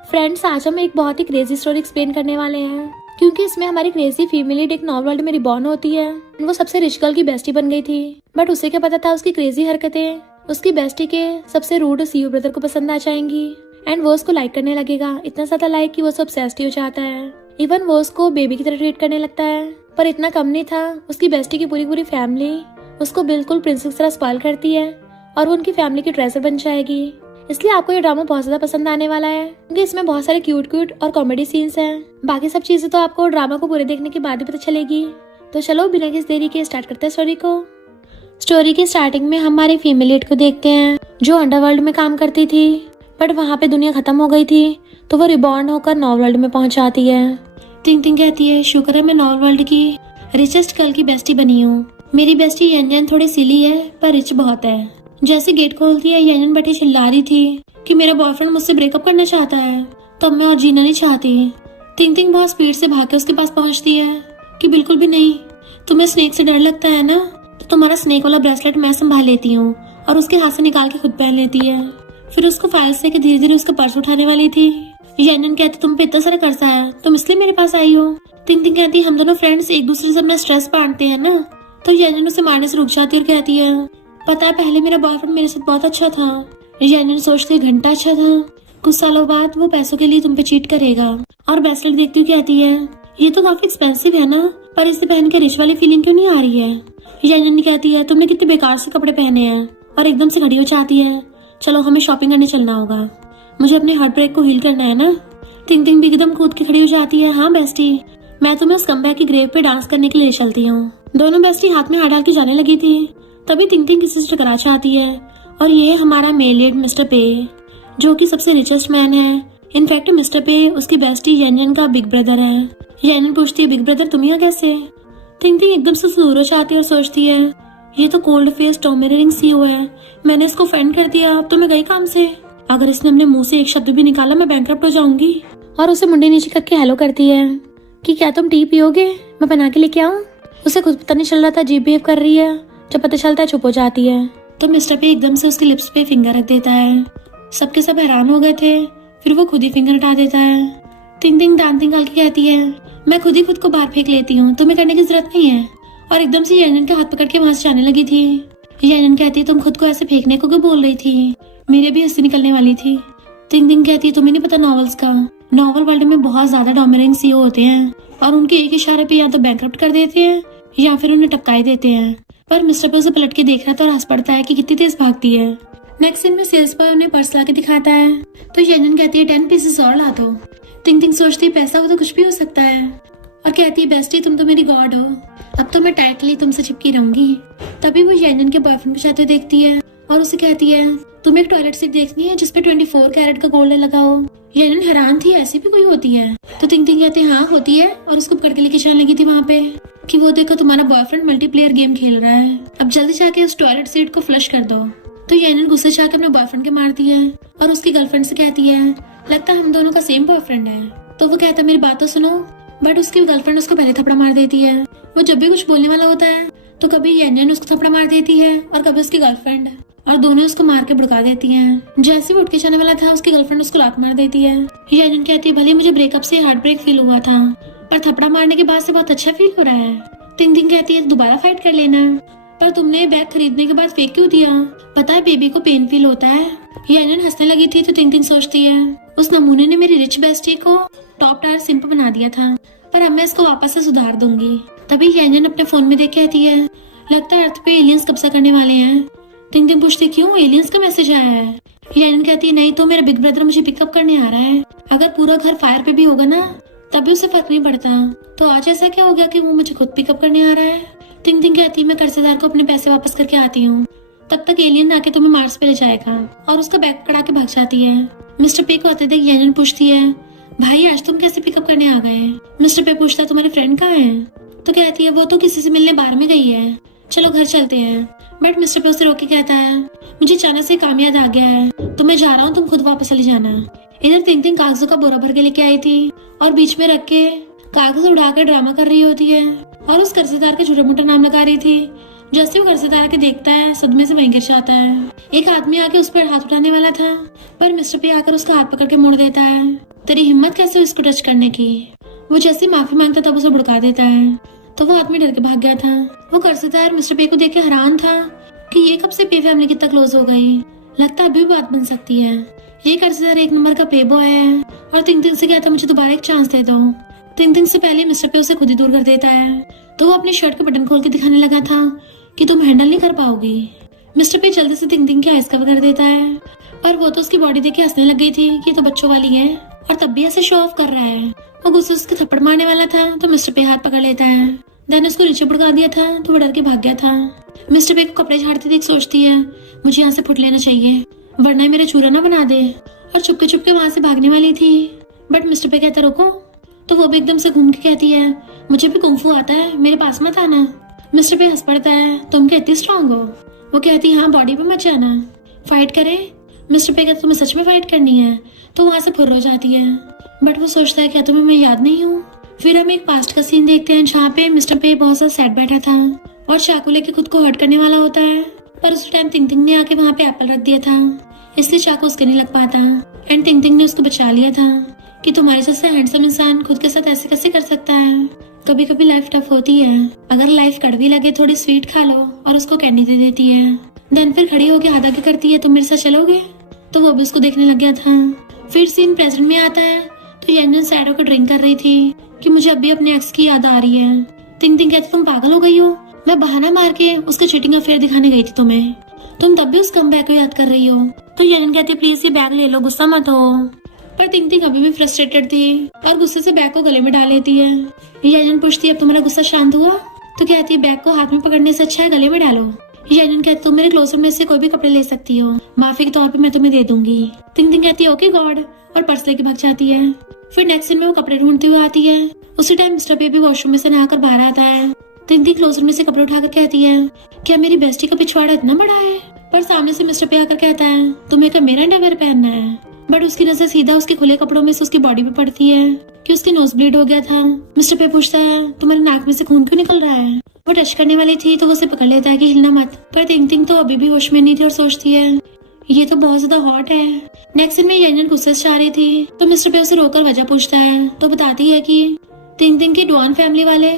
Friends, आज हम एक बहुत ही क्रेजी स्टोरी एक्सप्लेन करने वाले हैं, क्योंकि इसमें हमारी क्रेजी फीमेल लीड एक नॉर्मल वर्ल्ड में रिबॉर्न होती है। वो सबसे रिच गर्ल की बेस्टी बन गई थी, बट उसे क्या पता था उसकी क्रेजी हरकतें उसकी बेस्टी के सबसे रूड सीयू ब्रदर को पसंद आ जाएंगी एंड वो उसको लाइक करने लगेगा, इतना ज्यादा लाइक कि वो सब ऑब्सेस्ड हो जाता है। इवन वो उसको बेबी की तरह ट्रीट करने लगता है। पर इतना कम नहीं था, उसकी बेस्टी की पूरी पूरी फैमिली उसको बिल्कुल प्रिंसेस तरह स्पॉइल करती है और वो उनकी फैमिली की ट्रेजर बन जाएगी। इसलिए आपको ये ड्रामा बहुत ज्यादा पसंद आने वाला है, क्योंकि इसमें बहुत सारे क्यूट और कॉमेडी सीन्स हैं। बाकी सब चीजें तो आपको ड्रामा को पूरे देखने के बाद ही पता चलेगी। तो चलो बिना किसी देरी के स्टार्ट करते हैं स्टोरी को। स्टोरी की स्टार्टिंग में हमारी फीमेल लीड को देखते हैं, जो अंडरवर्ल्ड में काम करती थी, बट वहाँ पे दुनिया खत्म हो गई थी, तो वो रिबॉर्न होकर नॉर्मल वर्ल्ड में पहुंच जाती है। टिंग टिंग कहती है, शुक्र है मैं नॉर्मल वर्ल्ड की रिचेस्ट गर्ल की बेस्टी बनी हूँ। मेरी बेस्टी यंजन थोड़ी सिली है पर रिच बहुत है। जैसे गेट खोलती है, यंजन बटी चिल्ला रही थी कि मेरा बॉयफ्रेंड मुझसे ब्रेकअप करना चाहता है, तब मैं और जीना नहीं चाहती। टिंग टिंग बहुत स्पीड से भाग के उसके पास पहुंचती है कि बिल्कुल भी नहीं, तुम्हें स्नेक से डर लगता है ना, तो तुम्हारा स्नेक वाला ब्रेसलेट मैं संभाल लेती हूँ, और उसके हाथ से निकाल के खुद पहन लेती है। फिर उसको फाइल से धीरे धीरे उसका पर्स उठाने वाली थी। यंजन कहती, तुम पे इतना सारा कर्जा है, तुम इसलिए मेरे पास आई हो। टिंग टिंग कहती, हम दोनों फ्रेंड्स एक दूसरे से अपना स्ट्रेस बांटते हैं ना। तो यंजन उसे मारने से रुक जाती है और कहती है, पता है पहले मेरा बॉयफ्रेंड मेरे साथ बहुत अच्छा था। यंजन सोचती है घंटा अच्छा था, कुछ सालों बाद वो पैसों के लिए तुम पे चीट करेगा। और ब्रेसलेट देखती हुई कहती है, ये तो काफी एक्सपेंसिव है ना, पर इसे पहन के रिच वाली फीलिंग क्यों नहीं आ रही है। यंजन कहती है, तुमने कितने बेकार से कपड़े पहने हैं, और एकदम से घड़ी हो जाती है, चलो हमें शॉपिंग करने चलना होगा, मुझे अपने हार्ट ब्रेक को हील करना है ना। टिंग टिंग भी एकदम कूद के खड़ी हो जाती है, हाँ बेस्टी, मैं तुम्हें उस कमबैक की ग्रेव पे डांस करने के लिए चलती हूँ। दोनों बेस्टी हाथ में हाथ डाल के जाने लगी थी, तभी टिंग टिंग किसी से टकरा जाती है, और ये है हमारा मेल लीड मिस्टर पे, जो कि सबसे रिचेस्ट मैन है। इनफैक्ट मिस्टर पे उसकी बेस्टी यंजन का बिग ब्रदर है। यंजन पूछती है, बिग ब्रदर तुम यहाँ कैसे। टिंग टिंग एकदम से दूर हो जाती है और सोचती है, ये तो कोल्ड फेस डोमिनेटिंग सीईओ है, मैंने इसको ऑफेंड कर दिया, अब तो मैं गई काम से। अगर इसने अपने मुंह से एक शब्द भी निकाला मैं बैंकरप्ट हो जाऊंगी। और उसे मुंडे नीचे करके हेलो करती है कि क्या तुम टी पियोगे, मैं बना के लेके आऊं। उसे खुद पता नहीं चल रहा था अजीब बिहेव कर रही है, जब पता चलता है चुप हो जाती है। तो मिस्टर पे एकदम से उसके लिप्स पे फिंगर रख देता है। सबके सब हैरान हो गए थे, फिर वो खुद ही फिंगर हटा देता है। टिंग टिंग डांसिंग करके कहती है, मैं खुद ही खुद को बाहर फेंक लेती हूँ, तुम्हें करने की जरूरत नहीं है। और एकदम से यंजन का हाथ पकड़ के वहां से जाने लगी थी। यंजन कहती, तुम खुद को ऐसे फेंकने को क्यों बोल रही थी, मेरे भी हंसी निकलने वाली थी। टिंग टिंग कहती, तुम्हें नहीं पता नॉवेल्स का, नॉवल वर्ल्ड में बहुत ज्यादा डोमिनेटिंग सीईओ होते हैं, और उनके एक इशारे पे या तो बैंकरप्ट कर देते हैं या फिर उन्हें टपकाई देते हैं। पर मिस्टर पे उसे पलट के देख रहा था और हंस पड़ता है कि कितनी तेज भागती है। नेक्स्ट सीन में सेल्स बॉय उन्हें पर्स ला के दिखाता है, तो यंजन कहती है 10 पीसेस और ला दो। टिंग टिंग सोचती है पैसा हो तो कुछ भी हो सकता है, और कहती है बेस्टी तुम तो मेरी गॉड हो, अब तो मैं टाइटली तुमसे चिपकी रहूंगी। तभी वो यंजन के बॉयफ्रेंड को जाते देखती है और उसे कहती है, तुम्हें एक टॉयलेट सीट देखनी है जिसपे 24 कैरेट का गोल्ड लगा हो। यंजन हैरान थी, ऐसी भी कोई होती है। तो टिंग टिंग कहते हाँ होती है, और उसको पकड़ के लेके जाने लगी थी वहाँ पे कि वो देखो तुम्हारा बॉयफ्रेंड मल्टीप्लेयर गेम खेल रहा है, अब जल्दी जाके उस टॉयलेट सीट को फ्लश कर दो। तो यंजन गुस्से जाके अपने बॉयफ्रेंड के मारती है और उसकी गर्लफ्रेंड से कहती है, लगता है हम दोनों का सेम बॉयफ्रेंड है। तो वो कहता है मेरी बात तो सुनो, बट उसकी गर्लफ्रेंड उसको पहले थप्पड़ मार देती है। वो जब भी कुछ बोलने वाला होता है तो कभी यंजन उसको थप्पड़ मार देती है और कभी उसकी गर्लफ्रेंड, और दोनों उसको मार के भड़का देती हैं। जैसे वो उठ के जाने वाला था उसकी गर्लफ्रेंड उसको लात मार देती है। यंजन कहती है, भले मुझे ब्रेकअप से हार्ट ब्रेक फील हुआ था, पर थप्पड़ा मारने के बाद से बहुत अच्छा फील हो रहा है। टिंग टिंग कहती है, दोबारा फाइट कर लेना, पर तुमने बैग खरीदने के बाद फेंक क्यों दिया, पता है बेबी को पेन फील होता है। यंजन हंसने लगी थी तो टिंग टिंग सोचती है, उस नमूने ने मेरी रिच बेस्टी को टॉप टायर सिंप बना दिया था, पर अब मैं इसको वापस से सुधार दूंगी। तभी यंजन अपने फोन में देख कहती है, लगता है अर्थ पे एलियंस कब्जा करने वाले हैं। टिंग टिंग पूछती, क्यों, एलियंस का मैसेज आया है। यंजन कहती है, नहीं तो मेरा बिग ब्रदर मुझे पिकअप करने आ रहा है, अगर पूरा घर फायर पे भी होगा ना तभी उसे फर्क नहीं पड़ता, तो आज ऐसा क्या हो गया कि वो मुझे खुद पिकअप करने आ रहा है। टिंग टिंग कहती है, मैं कर्जदार को अपने पैसे वापस करके आती हूँ, तब तक एलियन आके तुम्हें मार्स पे ले जाएगा, और उसका बैग पकड़ा के भाग जाती है। मिस्टर पे को आते देख यंजन पूछती है, भाई आज तुम कैसे पिकअप करने आ गए। मिस्टर पे पूछता, तुम्हारे फ्रेंड कहाँ है। तो कहती है, वो तो किसी से मिलने बाहर में गई है, चलो घर चलते हैं। बट मिस्टर पे उसे रोक के कहता है, मुझे अचानक से काम याद आ गया है, तो मैं जा रहा हूँ, तुम खुद वापस चली जाना। इधर टिंग टिंग कागजों का बोरा भर के लेके आई थी और बीच में रख के कागज उड़ाकर ड्रामा कर रही होती है और उस कर्जदार के छोटा मोटा नाम लगा रही थी। जैसे वो कर्जदार आके देखता है सदमे से वहीं गिर जाता है। एक आदमी आके उस पर हाथ उठाने वाला था पर मिस्टर पे आकर उसका हाथ पकड़ के मोड़ देता है तेरी हिम्मत कैसे हुई इसको टच करने की। वो जैसे माफी मांगता तब उसे भड़का देता है, तो वो आदमी डर के भाग गया था। वो कर्जदार मिस्टर पे को देख के हैरान था कि ये कब से पे फैमिली कितना क्लोज हो गई। लगता है अभी भी बात बन सकती है। ये कर्जदार एक नंबर का प्ले बॉय है और तिंग तिंग से कहता मुझे दोबारा एक चांस दे दो। तिंग तिंग से पहले मिस्टर पे उसे खुद ही दूर कर देता है, तो वो अपनी शर्ट के बटन खोल के दिखाने लगा था कि तुम हैंडल नहीं कर पाओगी। मिस्टर पे जल्दी से तिंग तिंग की आइस कवर कर देता है, पर वो तो उसकी बॉडी देख के हंसने लग गई थी कि तो बच्चों वाली है और तब भी ऐसे शो ऑफ कर रहा है। वो गुस्से से उसके थप्पड़ मारने वाला था तो मिस्टर पे हाथ पकड़ लेता है। देन उसको नीचे भड़का दिया था तो वो डर के भाग गया था। मिस्टर पे को कपड़े झाड़ती देख सोचती है मुझे यहाँ से फुट लेना चाहिए वरना मेरा चूरा ना बना दे, और चुपके चुपके वहां से भागने वाली थी। बट मिस्टर पे कहता रुको, तो वो भी एकदम से घूम के कहती है मुझे भी कुंफू आता है, मेरे पास मत आना। मिस्टर पे हंस पड़ता है तुम क्या इतनी स्ट्रांग हो। वो कहती हाँ बॉडी पे मत जाना, फाइट करे। मिस्टर पे कहता तुम्हें सच में फाइट करनी है, तो वहां से फुर्र हो जाती है। बट वो सोचता है क्या तुम्हें मैं याद नहीं हूँ। फिर हम एक पास्ट का सीन देखते हैं जहाँ पे मिस्टर पे बहुत सा सैड बैठा था और चाकू लेके खुद को हर्ट करने वाला होता है, पर उस टाइम तिंग तिंग ने आके वहाँ पे एप्पल रख दिया था, इसलिए चाकू उसके नहीं लग पाता। एंड तिंग तिंग ने उसको बचा लिया था कि तुम्हारे जैसा हैंडसम इंसान खुद के साथ ऐसे कैसे कर सकता है। कभी कभी लाइफ टफ होती है, अगर लाइफ कड़वी लगे थोड़ी स्वीट खा लो, और उसको कैंडी दे देती है। देन फिर खड़ी होकर हाथ आगे करती है तुम मेरे साथ चलोगे, तो वो भी उसको देखने लग गया था। फिर सीन प्रेजेंट में आता है तो यंजन सैड होकर ड्रिंक कर रही थी कि मुझे अभी अपने एक्स की याद आ रही है। तिंग तिंग कहती तुम पागल हो गई हो, मैं बहाना मार के उसके चीटिंग अफेयर दिखाने गई थी तुम्हें, तुम तब भी उस कम बैग को याद कर रही हो। तो यंजन कहती प्लीज ये बैग ले लो, गुस्सा मत हो। पर तिंग तिंग अभी भी फ्रस्ट्रेटेड थी और गुस्से से बैग को गले में डाल लेती है। यंजन पूछती है अब तुम्हारा गुस्सा शांत हुआ, तो कहती है बैग को हाथ में पकड़ने से अच्छा है गले में डालो। यंजन कहती तुम मेरे क्लोजर में से कोई भी कपड़े ले सकती हो, माफी के तौर पे मैं तुम्हें दे दूंगी। तिंग तिंग कहती है ओके गॉड, और पर्स लेके भाग जाती है। फिर नेक्स्ट सीन में वो कपड़े ढूंढती हुई आती है। उसी टाइम मिस्टर पे भी वॉशरूम में से नहाकर बाहर आता है। तिंग तिंग क्लोजर में से कपड़े उठाकर कहती है क्या मेरी बेस्टी का पिछवाड़ा इतना बड़ा है, पर सामने से मिस्टर पे आकर कहता है तुम्हें क्या मेरा अंडरवेयर पहनना है। बट उसकी नजर सीधा उसके खुले कपड़ों में से उसकी बॉडी पे पड़ती है कि उसके नोज ब्लीड हो गया था। मिस्टर पे पूछता है तुम्हारे नाक में से खून क्यों निकल रहा है। वो टच करने वाली थी तो वो उसे पकड़ लेता है कि हिलना मत, पर तिंग तिंग तो अभी भी होश में नहीं थी और सोचती है ये तो बहुत ज्यादा हॉट है। नेक्स्ट सीन में यंजन गुस्से से आ रही थी तो मिस्टर पे उसे रोककर वजह पूछता है, तो बताती है कि तिंग तिंग की डॉन फैमिली वाले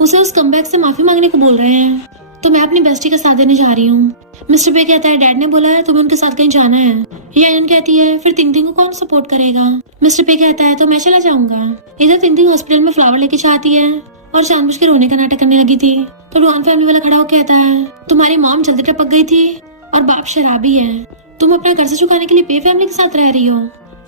उसे उस कमबैक से माफी मांगने को बोल रहे हैं, तो मैं अपनी बेस्टी का साथ देने जा रही हूँ। मिस्टर पे कहता है डैड ने बोला है तुम्हें उनके साथ कहीं जाना है। यंजन कहती है फिर तिंग तिंग को कौन सपोर्ट करेगा। मिस्टर पे कहता है तो मैं चला जाऊंगा। इधर तिंग तिंग हॉस्पिटल में फ्लावर लेके चाहती है और जानबूझ के रोने का नाटक करने लगी थी, तो डॉन फैमिली वाला खड़ा होकर कहता है तुम्हारी मॉम जल्दी टपक गई थी और बाप शराबी है, तुम अपना कर्ज चुकाने के लिए पे फैमिली के साथ रह रही हो।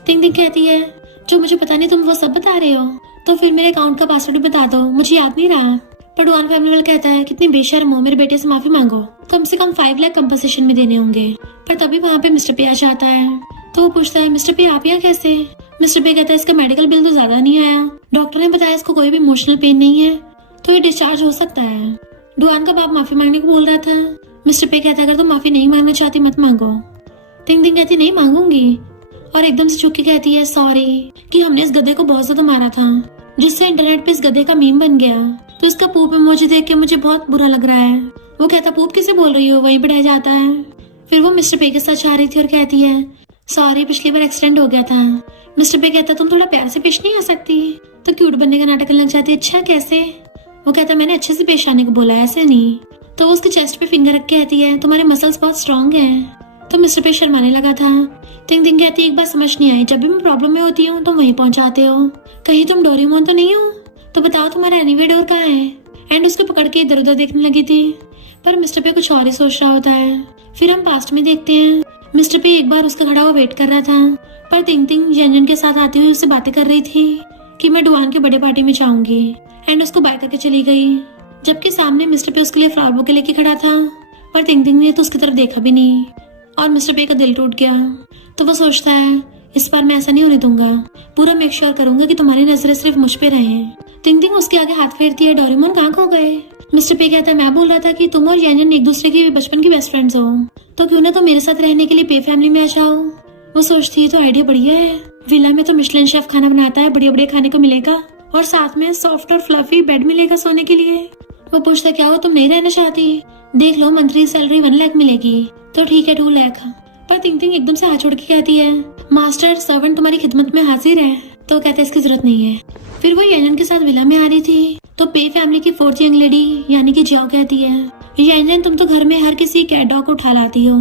तिंग तिंग कहती है जो मुझे पता नहीं तुम वो सब बता रहे हो, तो फिर मेरे अकाउंट का पासवर्ड बता दो, मुझे याद नहीं रहा। पर डॉन फैमिली वाला कहता है कितनी बेशर्म हो, मेरे बेटे से माफी मांगो, कम से कम 5 लाख कंपनसेशन में देने होंगे। पर तभी वहाँ पे मिस्टर पे आ जाता है, तो वो पूछता है मिस्टर पे आप यहाँ कैसे। मिस्टर पे कहता है इसका मेडिकल बिल तो ज्यादा नहीं आया, डॉक्टर ने बताया इसको कोई भी इमोशनल पेन नहीं है, तो ये डिस्चार्ज हो सकता है। डॉन का बाप माफी मांगने को बोल रहा था। मिस्टर पे कहता है अगर तुम माफी नहीं मांगना चाहती मत मांगो। तिंग तिंग कहती नहीं मांगूंगी, और एकदम से चुप के कहती है सॉरी कि हमने इस गधे को बहुत ज्यादा मारा था, जिससे इंटरनेट पे इस गधे का मीम बन गया, तो इसका पूप इमोजी देख के मुझे बहुत बुरा लग रहा है। वो कहता पूप किसे बोल रही हो, वही बढ़ाया जाता है। फिर वो मिस्टर पे के साथ जा रही थी और कहती है सॉरी पिछली बार एक्सीडेंट हो गया था। मिस्टर पे कहता तुम थोड़ा प्यार से पेश नहीं आ सकती, तो क्यूट बनने का नाटक करने लग जाती है अच्छा कैसे। वो कहता मैंने अच्छे से पेश आने को बोला ऐसे नहीं। तो वो उसके चेस्ट पे फिंगर रख के कहती है तुम्हारे मसल्स बहुत स्ट्रॉन्ग हैं। तो मिस्टर पे शर्माने लगा था। तिंग तिंग कहती एक बात समझ नहीं आई, जब भी मैं प्रॉब्लम में होती हूँ तो वहीं पहुंच जाते हो, कहीं तुम डोरेमोन तो नहीं हो, तो बताओ तुम्हारा एनीवे डोर कहाँ है। एंड उसको पकड़ के इधर उधर देखने लगी थी, पर मिस्टर पे कुछ और ही सोच रहा होता है। फिर हम पास्ट में देखते हैं मिस्टर पे एक बार उसका खड़ा हुआ वेट कर रहा था, पर तिंग तिंग यंजन के साथ आती हुई उससे बातें कर रही थी कि मैं डुआन के बर्थडे पार्टी में जाऊंगी, एंड उसको बाय करके चली गई। जबकि सामने मिस्टर पे उसके लिए फ्लावर बुके लेके खड़ा था, पर तिंग तिंग ने तो उसकी तरफ देखा भी नहीं, और मिस्टर पे का दिल टूट गया। तो वो सोचता है इस बार मैं ऐसा नहीं होने दूंगा, पूरा मेक श्योर करूंगा कि तुम्हारी नजरें सिर्फ मुझ पे रहें। तिंग तिंग उसके आगे हाथ फेरती है डोरेमोन कहाँ खो गए। मिस्टर पे कहता है मैं बोल रहा था कि तुम और यंजन एक दूसरे की बचपन की बेस्ट फ्रेंड्स हो, तो क्यों ना तुम मेरे साथ रहने के लिए पे फैमिली में आ जाओ। वो सोचती है तो आइडिया बढ़िया है, विला में तो मिशेलिन शेफ खाना बनाता है, बढ़िया बढ़िया खाने को मिलेगा, और साथ में सॉफ्ट और फ्लफी बेड मिलेगा सोने के लिए। वो पूछता क्या हो तुम नहीं रहना चाहती, देख लो मंथली सैलरी 1 लाख मिलेगी, तो ठीक है 2 लाख। पर तिंग तिंग एकदम से हाथ छोड़ के कहती है मास्टर सर्वेंट तुम्हारी खिदमत में हाजिर है। तो कहते इसकी जरूरत नहीं है। फिर वो यानन के साथ विला में आ रही थी तो पे फैमिली की 4th यंग लेडी यानी कि जियाओ कहती है, यानन तुम तो घर में हर किसी कैट डॉग को उठा लाती हो।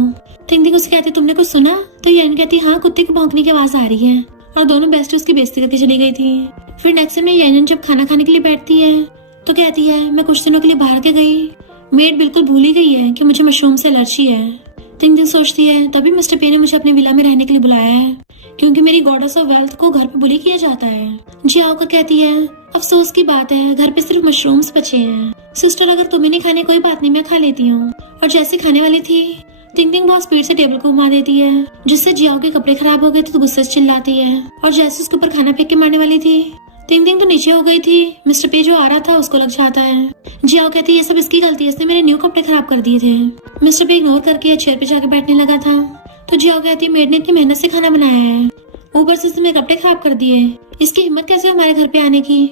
थिंग थिंग उससे कहती तुमने कुछ सुना? तो यानन कहती हाँ, कुत्ते की भौंकने की आवाज आ रही है। और दोनों बेस्ट उसकी बेइज्जती करके चली गई थी। फिर नेक्स्ट में यानन जब खाना खाने के लिए बैठती है तो कहती है मैं कुछ दिनों के लिए बाहर के गई, मेड बिल्कुल भूल ही गई है कि मुझे मशरूम से एलर्जी है। थिंग थिंग सोचती है तभी मिस्टर पे ने मुझे अपने विला में रहने के लिए बुलाया है क्योंकि मेरी गॉडेस ऑफ वेल्थ को घर पे बुली किया जाता है। जियाओ का कहती है अफसोस की बात है, घर पे सिर्फ मशरूम्स बचे हैं। सिस्टर अगर तुम्हें नहीं खाने कोई बात नहीं, मैं खा लेती हूँ। और जैसे खाने वाली थी थिंग थिंग बहुत स्पीड से टेबल को घुमा देती है जिससे जियाओ के कपड़े खराब हो गए तो गुस्से से चिल्लाती है। और जैसे उसके ऊपर खाना फेंक के मारने वाली थी थिंग थिंग तो नीचे हो गई थी, मिस्टर पे जो आ रहा था उसको लग जाता है। जियाओ कहती है ये सब इसकी गलती है, इसने मेरे न्यू कपड़े खराब कर दिए थे। मिस्टर पे इग्नोर करके चेयर पे जाके बैठने लगा था तो जियाओ कहती है मेड ने इतनी मेहनत से खाना बनाया है, ऊपर से इसने मेरे कपड़े खराब कर दिए, इसकी हिम्मत कैसे हमारे घर पे आने की।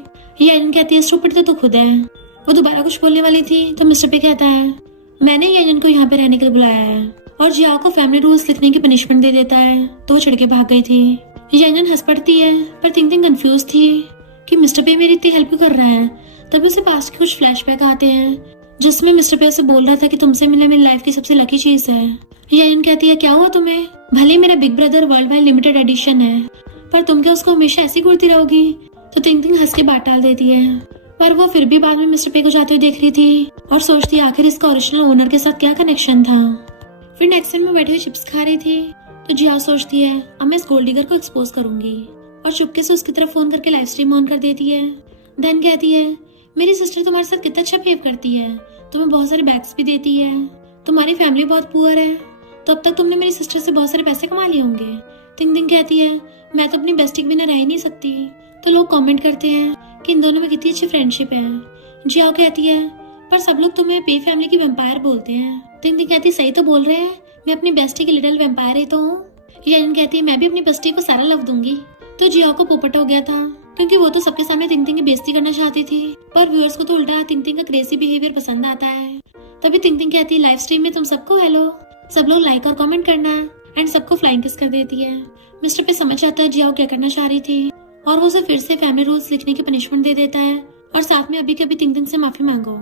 यानन कहती है स्टूपिड तो खुद है। वो दोबारा कुछ बोलने वाली थी तो मिस्टर पे कहता है मैंने यानन को यहाँ पे रहने के लिए बुलाया है और जियाओ को फैमिली रूल्स लिखने की पनिशमेंट दे देता है तो वो चिढ़ के भाग गई थी। यानन हंस पड़ती है पर थिंग थिंग कंफ्यूज थी कि मिस्टर पे मेरी इतनी हेल्प क्यों कर रहा है। तभी उसे पास्ट के कुछ फ्लैशबैक आते हैं जिसमें मिस्टर पे उसे बोल रहा था कि तुमसे मिलना मेरी लाइफ की सबसे लकी चीज है। यानन कहती है क्या हुआ तुम्हें, भले मेरा big brother world wide limited edition है पर तुम क्या उसको हमेशा ऐसी घूरती रहोगी। तो थिंग थिंग हंस के बात टाल देती है पर वो फिर भी बाद में मिस्टर पे को जाते हुए देख रही थी और सोचती आखिर इसका ओरिजिनल ओनर के साथ क्या कनेक्शन था। फिर नेक्स्ट टाइम में बैठे हुए चिप्स खा रही थी तो जियाओ सोचती है अब मैं इस गोल्ड डिगर को एक्सपोज करूंगी और चुपके से उसकी तरफ फोन करके लाइव स्ट्रीम ऑन कर देती है। देन कहती है मेरी सिस्टर तुम्हारे साथ कितना अच्छा बिहेव करती है, तुम्हें बहुत सारे बैग्स भी देती है, तुम्हारी फैमिली बहुत पुअर है तो अब तक तुमने मेरी सिस्टर से बहुत सारे पैसे कमा लिए होंगे। थिंग थिंग कहती है मैं तो अपनी बेस्टी के बिना रह ही नहीं सकती। तो लोग कमेंट करते हैं कि इन दोनों में कितनी अच्छी फ्रेंडशिप है। जियाओ कहती है पर सब लोग तुम्हें पे फैमिली की वेम्पायर बोलते हैं। थिंग थिंग कहती है सही तो बोल रहे हैं, मैं अपनी बेस्टी की लिटिल वेम्पायर ही तो हूँ। यानन कहती है मैं भी अपनी बेस्टी को सारा लव दूंगी। तो जियाओ को पोपट हो गया था क्योंकि वो तो सबके सामने थिंग थिंग की बेइज्जती करना चाहती थी पर व्यूअर्स को तो उल्टा थिंग थिंग का क्रेजी बिहेवियर पसंद आता है। तभी थिंग थिंग कहती है लाइव स्ट्रीम में तुम सबको हेलो, सब लोग लाइक और कमेंट करना एंड सबको फ्लाइंग किस कर देती है। मिस्टर पे समझ आता है जियाओ क्या करना चाह रही थी और वो उसे फिर से फैमिली रूल्स लिखने की पनिशमेंट दे देता है और साथ में अभी कभी थिंग थिंग से माफी मांगो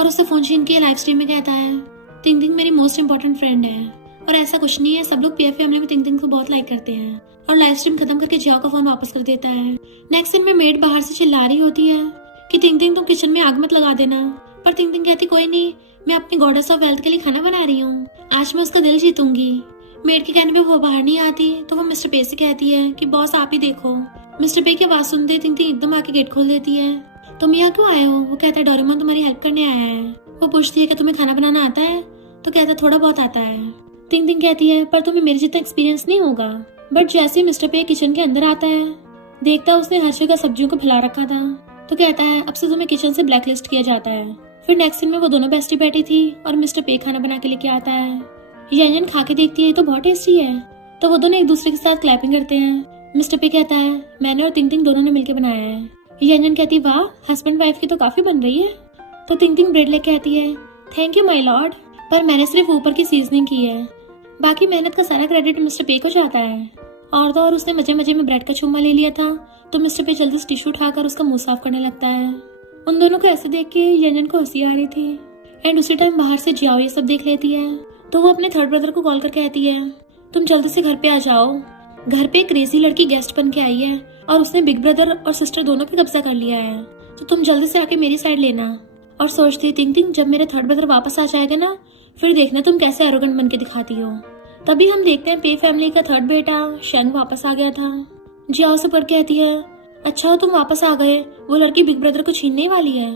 और उसे फोन छीन के लाइव स्ट्रीम में कहता है थिंग थिंग मेरी मोस्ट इम्पोर्टेंट फ्रेंड है और ऐसा कुछ नहीं है, सब लोग पीएफ फैमिली में थिंग थिंग को बहुत लाइक करते हैं। और लाइव स्ट्रीम खत्म करके जियाओ का फोन वापस कर देता है। नेक्स्ट सीन में मेड बाहर से चिल्ला रही होती है कि थिंग थिंग तुम किचन में आग मत लगा देना, पर थिंग थिंग कहती कोई नहीं, मैं अपनी गॉडेस ऑफ वेल्थ के लिए खाना बना रही हूँ, आज मैं उसका दिल जीतूंगी। मेड के कहने पे वो बाहर नहीं आती तो वो मिस्टर पे से कहती है कि बॉस आप ही देखो। मिस्टर पे की आवाज सुनते थिंग थिंग एकदम आके गेट खोल देती है। तुम यहाँ क्यों आए हो? वो कहता है डोरेमोन तुम्हारी हेल्प करने आया है। वो पूछती है कि तुम्हें खाना बनाना आता है? तो कहता है थोड़ा बहुत आता है। थिंग थिंग कहती है पर तुम्हें मेरे जितना एक्सपीरियंस नहीं होगा। बट जैसे मिस्टर पे किचन के अंदर आता है देखता उसने हर जगह सब्जियों को फैला रखा था तो कहता है अब से तुम्हें किचन से ब्लैक लिस्ट किया जाता है। फिर नेक्स्ट सीन में वो दोनों बेस्टी बैठी थी और मिस्टर पे खाना बना के लेके आता है। यानन खा के देखती है तो बहुत टेस्टी है तो वो दोनों एक दूसरे के साथ क्लैपिंग करते हैं। मिस्टर पे कहता है मैंने और थिंग थिंग दोनों ने मिलकर बनाया है। यानन कहती वाह हस्बैंड वाइफ की तो काफी बन रही है। तो थिंग थिंग ब्रेड लेके आती है। थैंक यू माय लॉर्ड, पर मैंने सिर्फ ऊपर की सीजनिंग की है, बाकी मेहनत का सारा क्रेडिट मिस्टर पे को जाता है। और तो और उसने मजे मजे में ब्रेड का चुम्मा ले लिया था तो मिस्टर पे जल्दी से टिश्यू उठाकर उसका मुंह साफ करने लगता है। उन दोनों को ऐसे देख के यानन को हंसी आ रही थी एंड उसी टाइम बाहर से जियाओ ये सब देख लेती है तो वो अपने थर्ड ब्रदर को कॉल कर कहती है तुम जल्दी से घर पे आ जाओ, घर पे एक क्रेजी लड़की गेस्ट बन के आई है और उसने बिग ब्रदर और सिस्टर दोनों पे कब्जा कर लिया है, तो तुम जल्दी से आके मेरी साइड लेना। और सोचती थिंग थिंग जब मेरे थर्ड ब्रदर वापस आ जाएगा ना फिर देखना तुम कैसे एरोगेंट बन के दिखाती हो। तभी हम देखते हैं पे फैमिली का थर्ड बेटा शेंग वापस आ गया था। जियाओ से पकड़ कहती है अच्छा हो तुम वापस आ गए, वो लड़की बिग ब्रदर को छीनने वाली है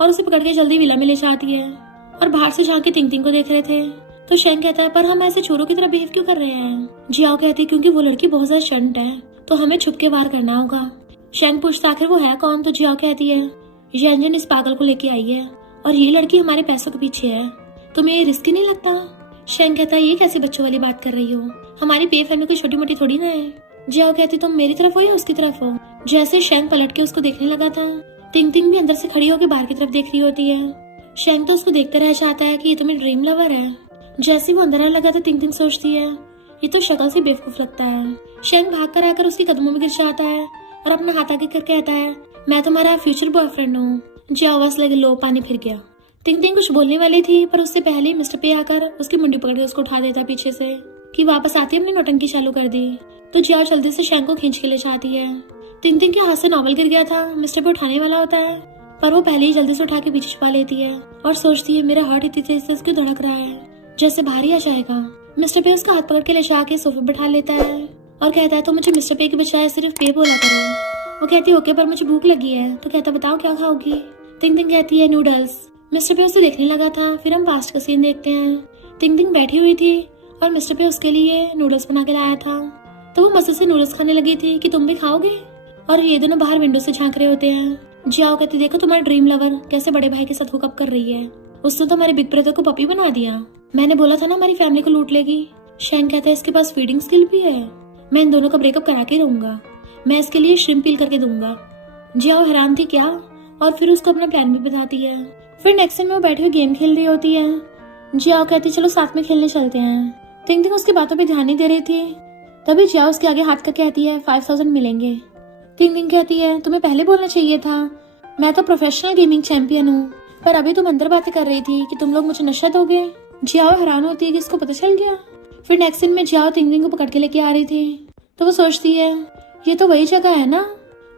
और उसे पकड़ के जल्दी विला में ले जाती है। और बाहर से झांक के थिंग थिंग को देख रहे थे तो शेंग कहता है पर हम ऐसे चोरों की तरह बिहेव क्यों कर रहे हैं। जियाओ कहती है क्योंकि वो लड़की बहुत ज्यादा शंट है तो हमें छुप के वार करना होगा। शेंग पूछता आखिर वो है कौन, तो जियाओ कहती है यानन इस पागल को लेके आई है और ये लड़की हमारे पैसों के पीछे है, तुम्हें ये रिस्की नहीं लगता। शेंग कहता है ये कैसे बच्चों वाली बात कर रही हो, हमारी पे फैमिली कोई छोटी मोटी थोड़ी ना है। जियाओ कहती तुम मेरी तरफ हो या उसकी तरफ हो। जैसे शेंग पलट के उसको देखने लगा था थिंग थिंग भी अंदर से खड़ी होकर बाहर की तरफ देख रही होती है। शेंग तो उसको देखते रह जाता है कि ये तो मेरी ड्रीम लवर है। जैसे वो अंदर आने लगा था थिंग थिंग सोचती है ये तो शक्ल से बेवकूफ लगता है। शेंग भाग कर आकर उसके कदमों में गिर जाता है और अपना हाथ आगे करके कहता है, मैं तुम्हारा फ्यूचर बॉयफ्रेंड हूँ। जियाओ बस लगे लो, पानी फिर गया। टिंग टिंग कुछ बोलने वाली थी, पर उससे पहले ही मिस्टर पे आकर उसकी मुंडी पकड़ के उसको उठा देता है पीछे से कि वापस आती अपनी नौटंकी चालू कर दी। तो जियाओ जल्दी से शैंग को खींच के ले जाती है। टिंग टिंग के हाथ से नॉवल गिर गया था, मिस्टर पे उठाने वाला होता है, पर वो पहले ही जल्दी से उठा के पीछे छुपा लेती है और सोचती है मेरा हार्ट इतनी तेज से क्यों धड़क रहा है, जैसे भारी आ जाएगा। मिस्टर पे उसका हाथ पकड़ के ले जाके सोफे बैठा लेता है और कहता है तो मुझे मिस्टर पे के बजाय सिर्फ पे बोला करो। वो कहती है ओके, पर मुझे भूख लगी है। तो कहता बताओ क्या खाओगी। टिंग टिंग कहती है नूडल्स। मिस्टर पे उसे देखने लगा था। फिर हम पास्ट का सीन देखते हैं। टिंग टिंग बैठी हुई थी और मिस्टर पे उसके लिए नूडल्स बना के लाया था। तो वो मजे से नूडल्स खाने लगी थी कि तुम भी खाओगे। और ये दोनों बाहर विंडो से झांक रहे होते हैं। जियाओ कहती देखो तुम्हारा ड्रीम लवर कैसे बड़े भाई के साथ हुकअप कर रही है, उसने तो हमारे बिग ब्रदर को पपी बना दिया। मैंने बोला था ना हमारी फैमिली को लूट लेगी। शैंग कहता है इसके पास फीडिंग स्किल भी है, मैं इन दोनों का ब्रेकअप करा के रहूंगा, मैं इसके लिए श्रिम्प पील करके दूंगा। जियाओ हैरान थी क्या, और फिर उसको अपना प्लान भी बताती है। फिर नेक्स्ट टाइम वो बैठी हुई गेम खेल रही होती है। जियाओ कहती चलो साथ में खेलने चलते हैं। टिंग टिंग उसकी बातों पे ध्यान नहीं दे रही थी। तभी जियाओ उसके आगे हाथ का कहती है 5000 मिलेंगे। टिंग टिंग कहती है तुम्हें पहले बोलना चाहिए था, मैं तो प्रोफेशनल गेमिंग चैंपियन हूँ, पर अभी तुम अंदर बातें कर रही थी कि तुम लोग मुझे नशा दोगे। जियाओ हैरान होती है कि इसको पता चल गया। फिर नेक्स्ट सीन में जियाओ टिंग टिंग को पकड़ के लेके आ रही थी। तो वो सोचती है ये तो वही जगह है ना,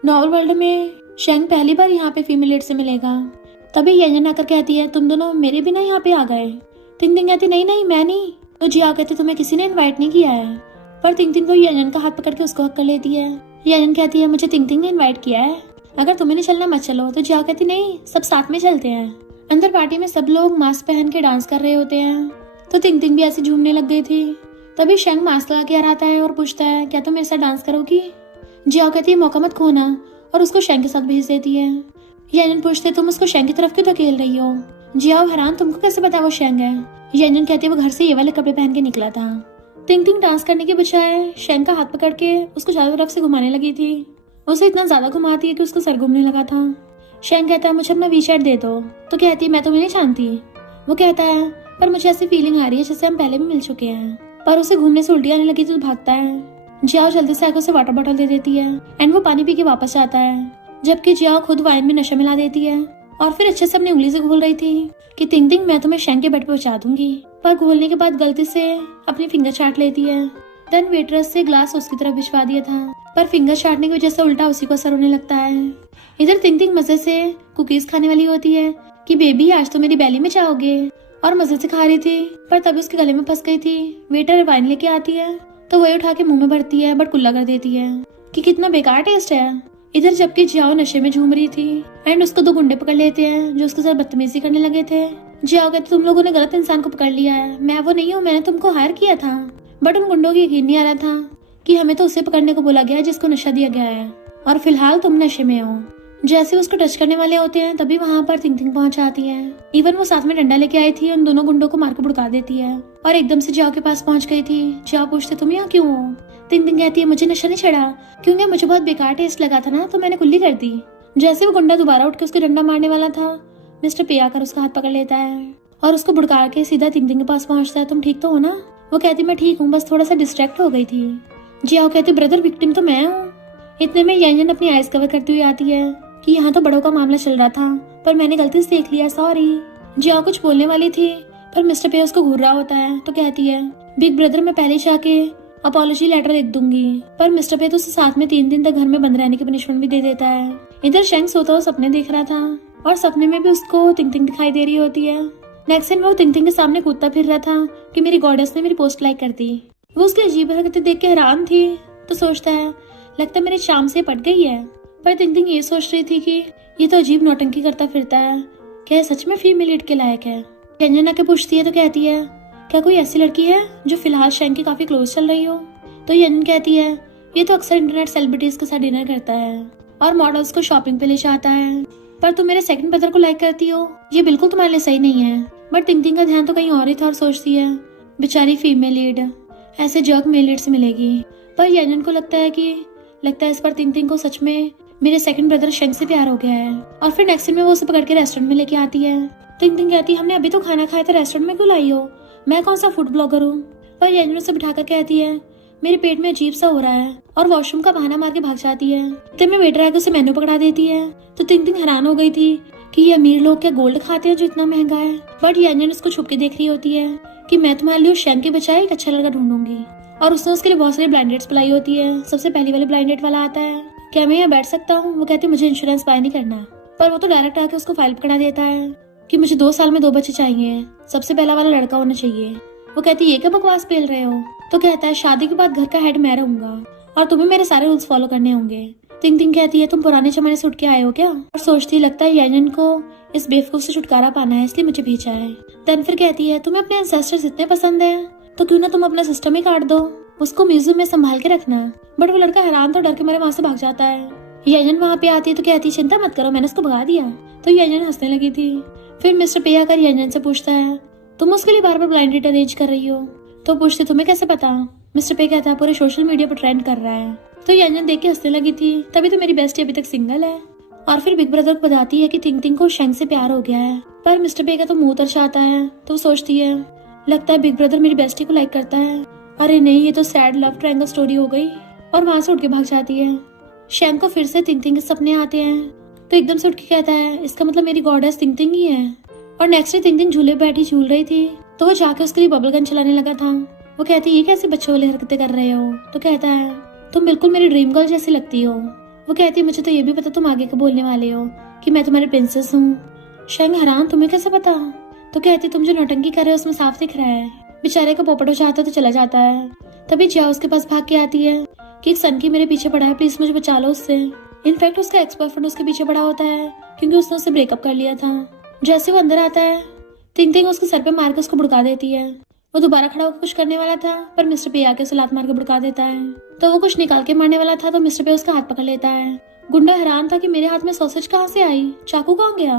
नॉवल वर्ल्ड में शैंग पहली बार यहाँ पे फीमेल लीड से मिलेगा। तभी येजन आकर कहती है तुम दोनों मेरे बिना यहाँ पे आ गए। टिंग टिंग कहती नहीं नहीं मैं नहीं। तो जियाओ कहती तुम्हें किसी ने इन्वाइट नहीं किया है। पर टिंग टिंग तो येजन का हाथ पकड़ के उसको हक कर लेती है। येजन कहती है मुझे टिंग टिंग ने इन्वाइट किया है, अगर तुम्हें नहीं चलना मत चलो। तो जियाओ कहती नहीं सब साथ में चलते हैं। अंदर पार्टी में सब लोग मास्क पहन के डांस कर रहे होते हैं। तो टिंग टिंग भी ऐसे झूमने लग गई थी। तभी शैंग मास्क लगा के आता है और पूछता है क्या तुम मेरे साथ डांस करोगी। जियाओ कहती है मौका मत खोना और उसको शैंग के साथ भेज देती है। येजन पूछते तुम उसको शैंग की तरफ क्यों धकेल रही हो। जियाओ हैरान तुमको कैसे पता वो शैंग है। येजन कहती है वो घर से ये वाले कपड़े पहन के निकला था। टिंग टिंग डांस करने के बजाय शैंग का हाथ पकड़ के उसको चारों तरफ से घुमाने लगी थी। उसे इतना ज्यादा घुमाती है कि उसको सर घूमने लगा था। शैंग कहता है मुझे अपना वी-चैट दे दो। तो कहती है मैं तुम्हें नहीं जानती। वो कहता है पर मुझे ऐसी फीलिंग आ रही है जैसे हम पहले भी मिल चुके हैं। पर उसे घूमने से उल्टी आने लगी तो भागता है। जियाओ जल्दी से आकर उसे वाटर बॉटल दे देती है एंड वो पानी पी के वापस आता है, जबकि जियाओ खुद वाइन में नशा मिला देती है और फिर अच्छे से अपनी उंगली से घोल रही थी कि टिंग टिंग मैं तुम्हें शैंग के बेड पे पहुंचा दूंगी। पर घोलने के बाद गलती से अपनी फिंगर चाट लेती है। देन वेटरेस से ग्लास उसकी तरफ भिजवा दिया था, पर फिंगर चाटने की वजह से उल्टा उसी को असर होने लगता है। इधर टिंग टिंग मजे से कुकीज खाने वाली होती है कि बेबी आज तो मेरी बैली में जाओगे, और मजे से खा रही थी। पर तभी उसके गले में फंस गई थी। वेटर वाइन लेके आती है तो वही उठा के मुंह में भरती है बट कुल्ला कर देती है कि कितना बेकार टेस्ट है। इधर जबकि जियाओ नशे में झूम रही थी एंड उसको दो गुंडे पकड़ लेते हैं जो उसके साथ बदतमीजी करने लगे थे। जियाओ कहते तुम लोगों ने गलत इंसान को पकड़ लिया है, मैं वो नहीं हूँ, मैंने तुमको हायर किया था। बट उन गुंडों को यकीन नहीं आ रहा था कि हमें तो उसे पकड़ने को बोला गया है जिसको नशा दिया गया है, और फिलहाल तुम नशे में हो। जैसे उसको टच करने वाले होते हैं तभी वहाँ पर टिंग टिंग पहुंच जाती है। इवन वो साथ में डंडा लेके आई थी, उन दोनों गुंडों को मार के भुड़का देती है और एकदम से जियाओ के पास पहुंच गई थी। जियाओ पूछते तुम यहाँ क्यों हो। टिंग टिंग कहती है मुझे नशा नहीं चढ़ा, क्योंकि मुझे बहुत बेकार टेस्ट लगा था ना, तो मैंने कुल्ली कर दी। जैसे वो गुंडा दोबारा उठ के उसके डंडा मारने वाला था, मिस्टर पे आकर उसका हाथ पकड़ लेता है और उसको भुड़का के सीधा टिंग टिंग के पास पहुंचता है। तुम ठीक तो हो ना। वो कहती मैं ठीक हूँ, बस थोड़ा सा डिस्ट्रैक्ट हो गई थी। जियाओ कहती ब्रदर विक्टिम तो मैं हूँ। इतने में येजन अपनी आइज कवर करती हुई आती है कि यहाँ तो बड़ों का मामला चल रहा था, पर मैंने गलती से देख लिया, सॉरी। जियाओ कुछ बोलने वाली थी पर मिस्टर पे उसको घूर रहा होता है तो कहती है बिग ब्रदर मैं पहले जाके अपॉलॉजी लेटर लिख दूंगी। पर मिस्टर पे तो उसे साथ में 3 दिन तक घर में बंद रहने की पनिशमेंट भी दे देता है। इधर शैंग सोता हुआ सपने देख रहा था और सपने में भी उसको टिंग टिंग दिखाई दे रही होती है। नेक्स्ट दिन वो टिंग टिंग के सामने कूदता फिर रहा था कि मेरी गॉडेस ने मेरी पोस्ट लाइक कर दी। वो उसकी अजीब हरकतें देख के हैरान थी तो सोचता है लगता मेरे शाम से पट गई है। पर टिंग टिंग ये सोच रही थी कि ये तो अजीब नौटंकी करता फिरता है, क्या सच में फीमेल लीड के लायक है। येजन आके पूछती है तो कहती है क्या कोई ऐसी लड़की है जो फिलहाल शैंग की काफी क्लोज चल रही हो। तो येजन कहती है ये तो अक्सर इंटरनेट सेलिब्रिटीज के साथ डिनर करता है और मॉडल्स को शॉपिंग पे ले जाता है, पर तुम मेरे सेकंड ब्रदर को लाइक करती हो, ये बिल्कुल तुम्हारे लिए सही नहीं है। बट टिंग टिंग का ध्यान तो कहीं और ही था और सोचती है बेचारी फीमेल लीड ऐसे जर्क मेल लीड से मिलेगी। पर येजन को लगता है इस पर टिंग टिंग को सच में मेरे सेकंड ब्रदर शैंग से प्यार हो गया है। और फिर नेक्स्ट दिन में वो उसे पकड़ के रेस्टोरेंट में लेके आती है। टिंग टिंग कहती है हमने अभी तो खाना खाया था, रेस्टोरेंट में क्यों लाई हो, मैं कौन सा फूड ब्लॉगर हूँ। पर येजन उसे बिठाकर कहती है मेरे पेट में अजीब सा हो रहा है और वॉशरूम का बहाना मार के भाग जाती है। तब मैं वेटर आके उसे मेनू पकड़ा देती है तो तिंग तिंग हैरान हो गई थी कि ये अमीर लोग क्या गोल्ड खाते हैं जो इतना महंगा है। बट यांजन उसको छुप के देख रही होती है कि मैं तुम्हारे लिए शैंग के बजाय एक अच्छा लड़का ढूंढूंगी। और उसने उसके लिए बहुत सारे ब्लाइंड डेट्स बुलाई होती है। सबसे पहली वाले ब्लाइंड डेट वाला आता है, क्या मैं यहाँ बैठ सकता हूँ? वो कहती है मुझे इंश्योरेंस बाय नहीं करना, पर वो तो डायरेक्ट आके उसको फाइल पकड़ा देता है कि मुझे 2 साल में 2 बच्चे चाहिए, सबसे पहला वाला लड़का होना चाहिए। वो कहती है ये क्या बकवास पेल रहे हो? तो कहता है शादी के बाद घर का हेड मैं रहूंगा और तुम्हें मेरे सारे रूल्स फॉलो करने होंगे। तिंग तिंग कहती है तुम पुराने जमाने से उठ के आए हो क्या? और सोचती लगता है यांजन को इस बेवकूफ से छुटकारा पाना है इसलिए मुझे भेजा है। देन फिर कहती है तुम्हें अपने एंसेस्टर्स इतने पसंद है तो क्यों ना तुम अपना सिस्टम ही काट दो, उसको म्यूजियम में संभाल के रखना। बट वो लड़का हैरान तो डर के मारे वहाँ से भाग जाता है। यांजन वहाँ पे आती है तो कहती है चिंता मत करो मैंने उसको भगा दिया। तो यांजन हंसने लगी थी। फिर मिस्टर पे आकर यांजन से पूछता है तुम उसके लिए बार बार ब्लाइंड डेट अरेंज कर रही हो? तो पूछते तुम्हें कैसे पता? मिस्टर पे कहता है पूरे सोशल मीडिया पर ट्रेंड कर रहा है। तो यांजन देख के हंसने लगी थी, तभी तो मेरी बेस्टी अभी तक सिंगल है। और फिर बिग ब्रदर को बताती है कि तिंग तिंग को शैंग से प्यार हो गया है। पर मिस्टर पे का तो मुंह तरसाता है तो सोचती है लगता है बिग ब्रदर मेरी बेस्टी को लाइक करता है। अरे नहीं, ये तो सैड लव ट्रायंगल स्टोरी हो गई। और वहां से उठ के भाग जाती है। शैंग को फिर से तिंग तिंग के सपने आते हैं तो एकदम से उठ के कहता है इसका मतलब मेरी गॉडेस तिंग तिंग ही है। और नेक्स्ट डे तिंग तिंग झूले बैठी झूल रही थी तो वो जाके उसके लिए बबल गन चलाने लगा था। वो कहती है ये कैसे बच्चों वाली हरकतें कर रहे हो? तो कहता है तुम बिल्कुल मेरी ड्रीम गर्ल जैसी लगती हो। वो कहती है मुझे तो ये भी पता तुम आगे का बोलने वाले हो कि मैं तुम्हारी प्रिंसेस हूँ। शैंग हैरान तुम्हें कैसे पता? तो कहती तुम जो नौटंकी कर रहे हो उसमें साफ दिख रहा है। बेचारे का पोपट हो जाता तो चला जाता है। तभी जिया उसके पास भाग के आती है कि एक सन की मेरे पीछे पड़ा है, प्लीज मुझे बचा लो उससे। इनफैक्ट उसका एक्स बॉयफ्रेंड उसके पीछे पड़ा होता है क्योंकि उसने उससे ब्रेकअप कर लिया था। जैसे वो अंदर आता है तिंग तिंग उसके सर पे मार के उसको भड़का देती है। वो दोबारा खड़ा होकर कुछ करने वाला था पर मिस्टर पे आके उसे लात मार के भड़का देता है। तो वो कुछ निकाल के मारने वाला था तो मिस्टर पे उसका हाथ पकड़ लेता है। गुंडा हैरान था कि मेरे हाथ में सॉसेज कहाँ से आई, चाकू कहाँ गया?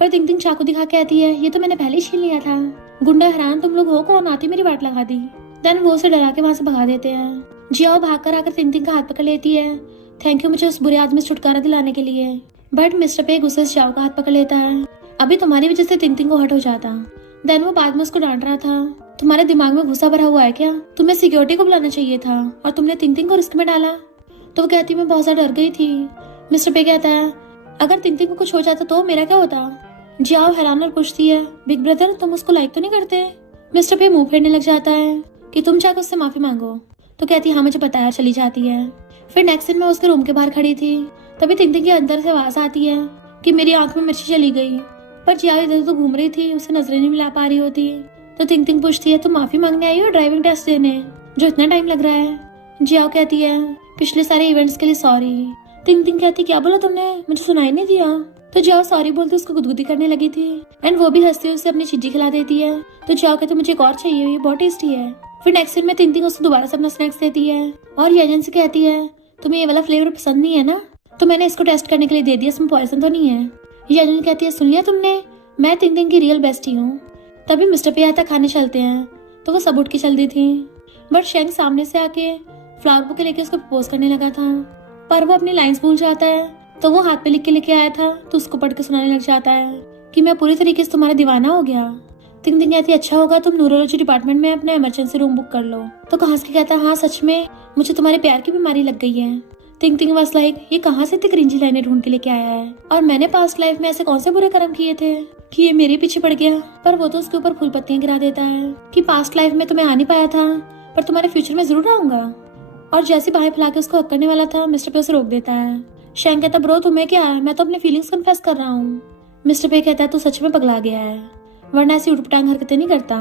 पर तिंग तिंग चाकू दिखा के आती है ये तो मैंने पहले ही छीन लिया था। गुंडा हैरान तुम लोग हो कौन? आती मेरी वाट लगा दी। देन वो उसे डरा के वहां से भगा देते हैं। जियाओ भाग कर आकर तिंग तिंग का हाथ पकड़ लेती है, थैंक यू मुझे उस बुरे आदमी से छुटकारा दिलाने के लिए। बट मिस्टर पे गुस्से से जियाओ का हाथ पकड़ लेता है, अभी तुम्हारी वजह से तिंग तिंग को हर्ट हो जाता। देन वो बाद में उसको डांट रहा था, तुम्हारे दिमाग में भूसा भरा हुआ है क्या? तुम्हें सिक्योरिटी को बुलाना चाहिए था और तुमने तिंग तिंग को रिस्क में डाला। तो वो कहती मैं बहुत ज्यादा डर गई थी। मिस्टर पे कहता है अगर तिंग तिंग को कुछ हो जाता तो मेरा क्या होता? जियाओ हैरान और पूछती है बिग ब्रदर तुम उसको लाइक तो नहीं करते? मिस्टर पे मुंह फेरने लग जाता है कि तुम जाकर उससे माफी मांगो। तो कहती हाँ मुझे पता है, चली जाती है। फिर नेक्स्ट दिन मैं उसके रूम के बाहर खड़ी थी तभी तिंग तिंग के अंदर से आवाज आती है कि मेरी आंख में मिर्ची चली गई। पर जियाओ इधर तो घूम रही थी, उसे नजरें नहीं मिला पा रही होती। तो तिंग तिंग पूछती है तुम माफी मांगने आई हो ड्राइविंग टेस्ट देने जो इतना टाइम लग रहा है? जियाओ कहती है पिछले सारे इवेंट्स के लिए सॉरी। तिंग तिंग कहती क्या बोला तुमने, मुझे सुनाई नहीं दिया। तो जियाओ सॉरी बोलते उसको गुदगुदी करने लगी थी एंड वो भी हंसती हुई उसे अपनी चीजी खिला देती है। तो जियाओ कहती मुझे एक और चाहिए, ये बहुत टेस्टी है। फिर नेक्स्ट दिन में तिंग तिंग उसको दोबारा से अपना स्नैक्स देती है और यांजन से कहती है तुम्हें ये वाला फ्लेवर पसंद नहीं है ना, तो मैंने इसको टेस्ट करने के लिए दे दिया, इसमें पॉइजन तो नहीं है। यांजन कहती है सुन लिया तुमने, मैं तिंग तिंग की रियल बेस्टी हूँ। तभी मिस्टर पे आता खाने चलते हैं तो वो सब उठ के चल दी थी। बट शैंग सामने से आके फ्लावर बुके लेके उसको प्रपोज करने लगा था पर वो अपनी लाइंस भूल जाता है। तो वो हाथ पे लिख के लेके आया था तो उसको पढ़ के सुनाने लग जाता है कि मैं पूरी तरीके से तुम्हारा दीवाना हो गया। तिंग तिंग कहती अच्छा होगा तुम न्यूरोलॉजी डिपार्टमेंट में अपना इमरजेंसी रूम बुक कर लो। तो कहास के कहता हाँ सच में मुझे तुम्हारे प्यार की बीमारी लग गई है। तिंग तिंग वाज लाइक ये कहाँ से इतनी क्रिंजी लाइनें ढूंढ के लेके आया है और मैंने पास्ट लाइफ में ऐसे कौन से बुरे कर्म किए थे कि ये मेरे पीछे पड़ गया। पर वो तो उसके ऊपर फूल पत्तियां गिरा देता है कि पास्ट लाइफ में तुम्हें आ नहीं पाया था पर तुम्हारे फ्यूचर में जरूर आऊंगा। और जैसे बाहें फैला के उसको हक करने वाला था मिस्टर पे उसे रोक देता है। शैंग कहता ब्रो तुम्हें क्या है, मैं तो अपने फीलिंग्स कन्फेस कर रहा हूँ। मिस्टर पे कहता है तू सच में पगला गया है वरना ऐसी उटपटांग हरकतें नहीं करता।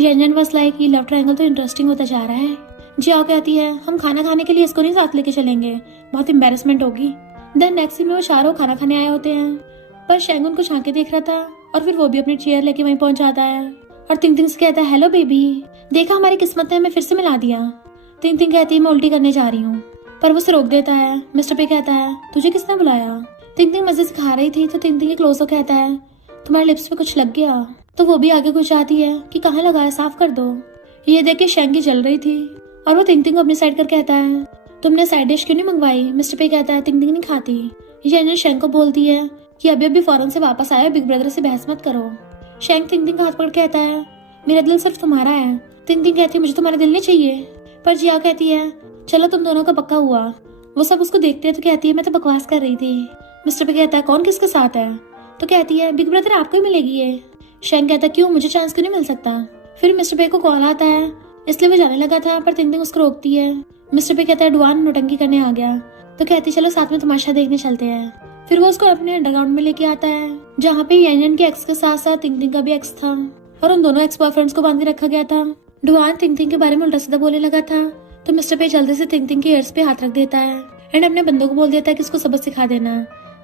यांजन वाज लाइक ये लव ट्रायंगल तो इंटरेस्टिंग होता जा रहा है। जियाओ कहती है हम खाना खाने के लिए इसको नहीं साथ लेके चलेंगे, बहुत एम्बेरसमेंट होगी। देन नेक्स्ट दिन में वो चारों खाना खाने आए होते हैं पर शैंग उनको झांके देख रहा था और फिर वो भी अपनी चेयर लेके वहीं पहुंच जाता है और तिंग तिंग से कहता है हेलो बेबी, देखा हमारी किस्मत ने हमें फिर से मिला दिया। तिंग तिंग कहती है मैं उल्टी करने जा रही हूँ पर वो उसे रोक देता है। मिस्टर पे कहता है तुझे किसने बुलाया? तिंग तिंग मजे से खा रही थी तो तिंग तिंग के क्लोज हो कहता है तुम्हारे लिप्स पे कुछ लग गया। तो वो भी आगे कुछ आती है कि कहाँ लगा है, साफ कर दो। ये देख के शैंगी जल रही थी और वो तिंग तिंग को अपनी साइड कर कहता है तुमने साइड डिश क्यों नहीं मंगवाई? मिस्टर पे कहता है तिंग तिंग नहीं खाती। ये शैंग को बोलती है कि अभी फौरन से वापस आया, बिग ब्रदर से बहस मत करो। शैंग तिंग तिंग का हाथ पकड़ कहता है मेरा दिल सिर्फ तुम्हारा है। तिंग तिंग कहती है मुझे तुम्हारा दिल नहीं चाहिए। पर जिया कहती है चलो तुम दोनों का पक्का हुआ। वो सब उसको देखते हैं तो कहती है मैं तो बकवास कर रही थी। मिस्टर पे कहता है कौन किसके साथ है? तो कहती है बिग ब्रदर आपको ही मिलेगी ये। शैंक कहता है क्यों, मुझे चांस क्यों नहीं मिल सकता? फिर मिस्टर पे को कॉल आता है, इसलिए वो जाने लगा था पर तिंग तिंग उसको रोकती है। मिस्टर पे कहता है डुआन नौटंकी करने आ गया। तो कहती चलो साथ में तमाशा देखने चलते हैं। फिर वो उसको अपने अंडरग्राउंड में लेके आता है जहाँ पे यान के एक्स के साथ साथ तिंग तिंग का भी एक्स था और उन दोनों एक्स बॉयफ्रेंड्स को बांध के रखा गया था। डुआन तिंग तिंग के बारे में उल्टा सीधा बोलने लगा था तो मिस्टर पे जल्दी से तिंग तिंग के ईयर्स पे हाथ रख देता है एंड अपने बंदों को बोल देता है कि उसको सबक सिखा देना।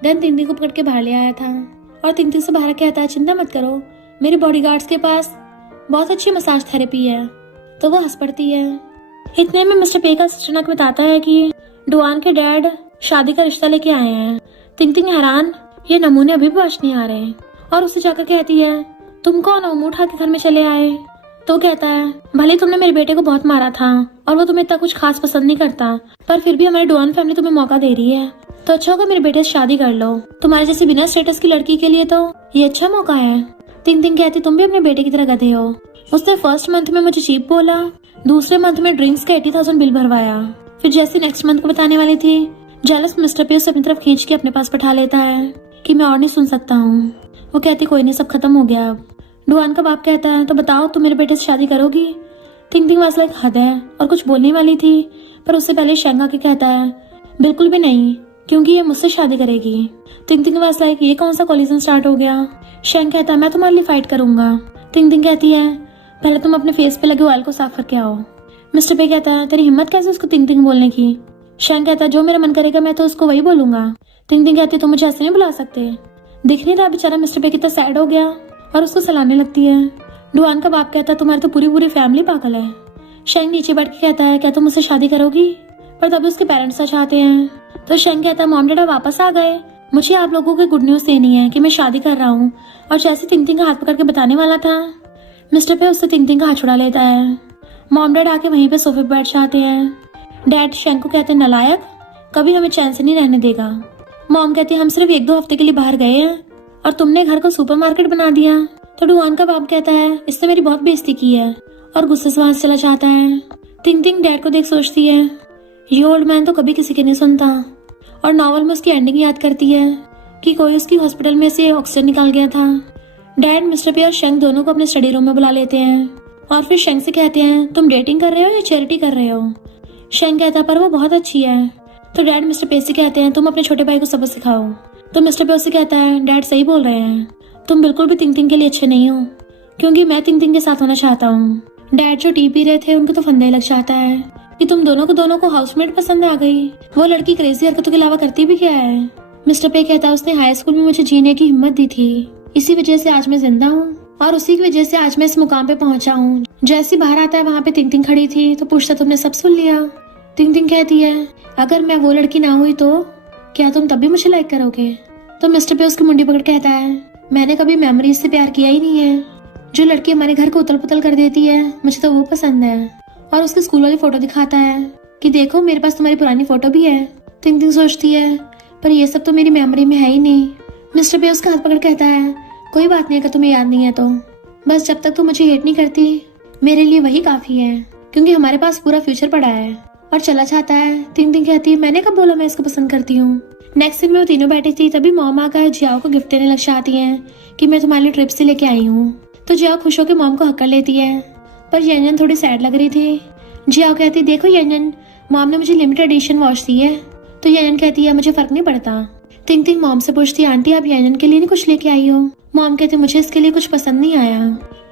देन तिंग तिंग को पकड़ के बाहर ले आया था और तिंग तिंग से बाहर कहता है चिंता मत करो, मेरे बॉडीगार्ड्स के पास बहुत अच्छी मसाज थेरेपी है। तो वो हंस पड़ती है। इतने में मिस्टर पे का अचानक बताता है कि डुआन के डैड शादी का रिश्ता लेके आए हैं। तिंग तिंग हैरान, ये नमूने अभी भी वाश नहीं आ रहे और उससे जाकर कहती है तुम कौन हो, मुंह उठा के घर में चले आए? तो कहता है भले तुमने मेरे बेटे को बहुत मारा था और वो तुम्हें इतना कुछ खास पसंद नहीं करता, पर फिर भी हमारी डुआन फैमिली तुम्हें मौका दे रही है, तो अच्छा होगा मेरे बेटे से शादी कर लो। तुम्हारे जैसी बिना स्टेटस की लड़की के लिए तो ये अच्छा मौका है। तिंग तिंग कहती तुम भी अपने बेटे की तरह गधे हो। उसने फर्स्ट मंथ में मुझे चीप बोला, दूसरे मंथ में ड्रिंक्स का 80,000 बिल भरवाया। फिर जैसे नेक्स्ट मंथ को बताने वाली थी, जेलस मिस्टर पे उसे अपनी तरफ खींच के अपने पास बैठा लेता है कि मैं और नहीं सुन सकता हूँ। वो कहती कोई नहीं, सब खत्म हो गया अब। डुआन का बाप कहता है तो बताओ तुम मेरे बेटे से शादी करोगी? थिंग थिंग वाज लाइक हद है और कुछ बोलने वाली थी पर उससे पहले शेंगा के कहता है बिल्कुल भी नहीं, क्योंकि ये मुझसे शादी करेगी। थिंग थिंग वाज लाइक ये कौन सा कॉलिजन स्टार्ट हो गया? शेंग कहता है मैं तुम्हारे लिए फाइट करूंगा। थिंग थिंग कहती है पहले तुम अपने फेस पे लगे ऑयल को साफ करके आओ। मिस्टर पे कहता है तेरी हिम्मत कैसे उसको तिंग तिंग बोलने की? शेंग कहता है जो मेरा मन करेगा मैं तो उसको वही बोलूंगा। तिंग तिंग कहती है तुम मुझे ऐसे नहीं बुला सकते। दिख नहीं रहा बेचारा मिस्टर पे कितना सैड हो गया और उसको सलाने लगती है। डुआन का बाप कहता है तुम्हारी तो पूरी फैमिली पागल है। शेंग नीचे बैठ के कहता है क्या तुम मुझसे शादी करोगी? पर तभी उसके पेरेंट्स सच आते हैं तो शेंग कहता है मॉम डैडा वापस आ गए, मुझे आप लोगों को गुड न्यूज देनी है कि मैं शादी कर रहा हूँ। और जैसे तिंग तिंग का हाथ पकड़ के बताने वाला था, मिस्टर पे उससे तिंग तिंग का हाथ छुड़ा लेता है। मॉम डैड आके वहीं पे सोफे पे बैठ जाते हैं। डैड शेंग को कहते हैं नलायक, कभी हमें चैन से नहीं रहने देगा। मॉम कहती है हम सिर्फ 1-2 हफ्ते के लिए बाहर गए हैं और तुमने घर को सुपरमार्केट बना दिया। तो डुआन का बाप कहता है इसने मेरी बहुत बेइज्जती की है और गुस्से से वहां से चला जाता है। तिंग तिंग डैड को देख सोचती है ये ओल्ड मैन तो कभी किसी की नहीं सुनता और नॉवल में उसकी एंडिंग याद करती है कि कोई उसकी हॉस्पिटल में से ऑक्सीजन निकाल गया था। डैड मिस्टर पे और शेंग दोनों को अपने स्टडी रूम में बुला लेते हैं और फिर शेंग से कहते हैं तुम डेटिंग कर रहे हो या चैरिटी कर रहे हो? शेंग कहता है पर वो बहुत अच्छी है। तो डैड मिस्टर पे से कहते हैं तुम अपने छोटे भाई को सबक सिखाओ। तो मिस्टर पे उससे कहता है डैड सही बोल रहे हैं, तुम बिल्कुल भी तिंग तिंग के लिए अच्छे नहीं हो, क्योंकि मैं तिंग तिंग के साथ होना चाहता हूँ। डैड जो टी पी रहे थे उनको तो फंदे लग जाता है कि तुम दोनों को हाउसमेट पसंद आ गई। वो लड़की क्रेजी हरकतों के अलावा करती भी क्या है? मिस्टर पे कहता है उसने हाई स्कूल में मुझे जीने की हिम्मत दी थी, इसी वजह से आज मैं जिंदा हूँ और उसी की वजह से आज मैं इस मुकाम पे पहुंचा हूँ। जैसे बाहर आता है वहाँ पे तिंग तिंग खड़ी थी तो पूछता तुमने सब सुन लिया? तिंग तिंग कहती है अगर मैं वो लड़की ना हुई तो क्या तुम तब भी मुझे लाइक करोगे? तो मिस्टर पे उसकी मुंडी पकड़ कहता है मैंने कभी मेमोरीज से प्यार किया ही नहीं है। जो लड़की हमारे घर को उतल पुतल कर देती है मुझे तो वो पसंद है। और उसकी स्कूल वाली फोटो दिखाता है कि देखो मेरे पास तुम्हारी पुरानी फोटो भी है। तिंग तिंग सोचती है पर ये सब तो मेरी मेमोरी में है ही नहीं। मिस्टर पे उसका हाथ पकड़ कहता है कोई बात नहीं, अगर तुम्हें याद नहीं है तो बस जब तक तुम मुझे हेट नहीं करती मेरे लिए वही काफी है, क्योंकि हमारे पास पूरा फ्यूचर पड़ा है। और चला जाता है। तिंग तिंग कहती है मैंने कब बोला मैं इसको पसंद करती हूँ? नेक्स्ट सीन में वो तीनों बैठी थी तभी मॉम आकर जियाओ को गिफ्ट देने लग जाती है कि मैं तुम्हारे लिए ट्रिप से लेके आई हूँ। तो जियाओ खुश होकर मॉम को हक कर लेती है पर यंजन थोड़ी सैड लग रही थी। जियाओ कहती देखो यंजन, मॉम ने मुझे लिमिटेड एडिशन वॉच दी है। तो यंजन कहती है मुझे फर्क नहीं पड़ता। तिंग तिंग मॉम से पूछती आंटी आप यंजन के लिए नहीं कुछ लेके आई हो? मॉम कहती मुझे इसके लिए कुछ पसंद नहीं आया।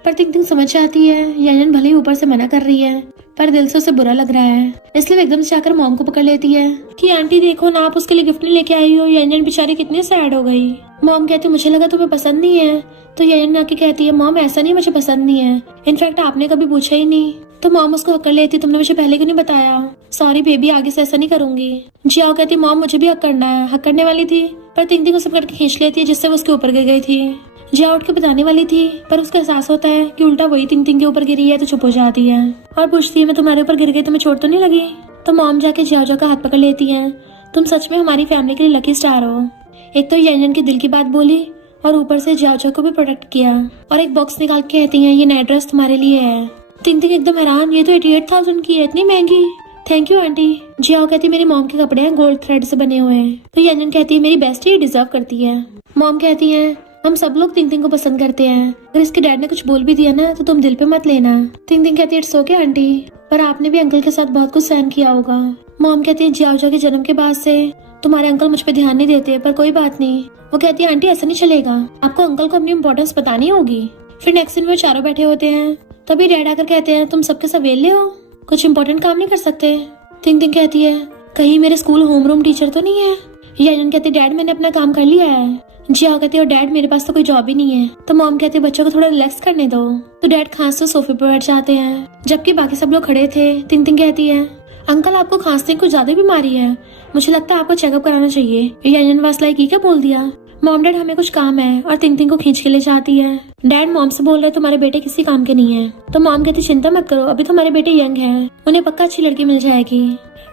पर तिंग तिंग समझ जाती है यंजन भले ही ऊपर से मना कर रही है पर दिल से उसे बुरा लग रहा है, इसलिए वो एकदम से जाकर मॉम को पकड़ लेती है कि आंटी देखो ना आप उसके लिए गिफ्ट नहीं लेके आई हो। यंजन बेचारी कितनी सैड हो गई। मॉम कहती मुझे लगा तुम्हें पसंद नहीं है। तो यंजन आके कहती है मॉम ऐसा नहीं, मुझे पसंद नहीं है, इनफैक्ट आपने कभी पूछा ही नहीं। तो मॉम उसको हक कर लेती तुमने मुझे पहले क्यों नहीं बताया? सॉरी बेबी, आगे से ऐसा नहीं करूंगी। जियाओ कहती मॉम मुझे भी हक करना है। हक करने वाली थी पर तिंग तिंग उसे पकड़ के खींच लेती है जिससे वो उसके ऊपर गिर गई थी। जिया उठ के बताने वाली थी पर उसका एहसास होता है कि उल्टा वही तिंग तिंग के ऊपर गिरी है तो चुप हो जाती है और पूछती है मैं तुम्हारे ऊपर गिर गई तुम्हें चोट तो नहीं लगी? तो मॉम जाके जिया का हाथ पकड़ लेती है तुम सच में हमारी फैमिली के लिए लकी स्टार हो। एक तो यंजन के दिल की बात बोली और ऊपर से जिया को भी प्रोटेक्ट किया और एक बॉक्स निकाल के कहती है ये नया ड्रेस तुम्हारे लिए है। तिंग तिंग एकदम हैरान, ये तो 88,000 की है, इतनी महंगी। Thank you aunty. जियाओ कहती है मेरी मॉम के कपड़े हैं, गोल्ड थ्रेड से बने हुए हैं। तो यंजन कहती है मेरी बेस्टी डिजर्व करती है। मॉम कहती है हम सब लोग तिंग तिंग को पसंद करते हैं, अगर इसके डैड ने कुछ बोल भी दिया ना तो तुम दिल पे मत लेना। तिंग तिंग कहती है इट्स ओके आंटी, पर आपने भी अंकल के साथ बहुत कुछ सहन किया होगा। मॉम कहती है जियाओ के जन्म के बाद से तुम्हारे अंकल मुझ पे ध्यान नहीं देते, पर कोई बात नहीं। वो कहती है आंटी ऐसा नहीं चलेगा, आपको अंकल को अपनी इम्पोर्टेंस बतानी होगी। फिर नेक्स्ट सीन में चारों बैठे होते हैं, तभी डैड आकर कहते हैं तुम सबके सब वेले हो, कुछ इम्पोर्टेंट काम नहीं कर सकते। तिंग तिंग कहती है कहीं मेरे स्कूल होमरूम टीचर तो नहीं है। यंजन कहती है डैड मैंने अपना काम कर लिया है। जियाओ कहती है डैड मेरे पास तो कोई जॉब ही नहीं है। तो मॉम कहती है बच्चों को थोड़ा रिलैक्स करने दो। तो डैड खांसते सोफे पर बैठ जाते हैं, जबकि बाकी सब लोग खड़े थे। तिंग तिंग कहती है अंकल आपको खांसते कुछ ज्यादा बीमारी है, मुझे लगता है आपको चेकअप कराना चाहिए। यंजन वास लाइक क्या बोल दिया, मॉम डैड हमें कुछ काम है, और तिंग तिंग को खींच के ले जाती है। डैड मॉम से बोल रहे तुम्हारे बेटे किसी काम के नहीं है। तो मॉम कहती चिंता मत करो, अभी तुम्हारे बेटे यंग है, उन्हें पक्का अच्छी लड़की मिल जाएगी।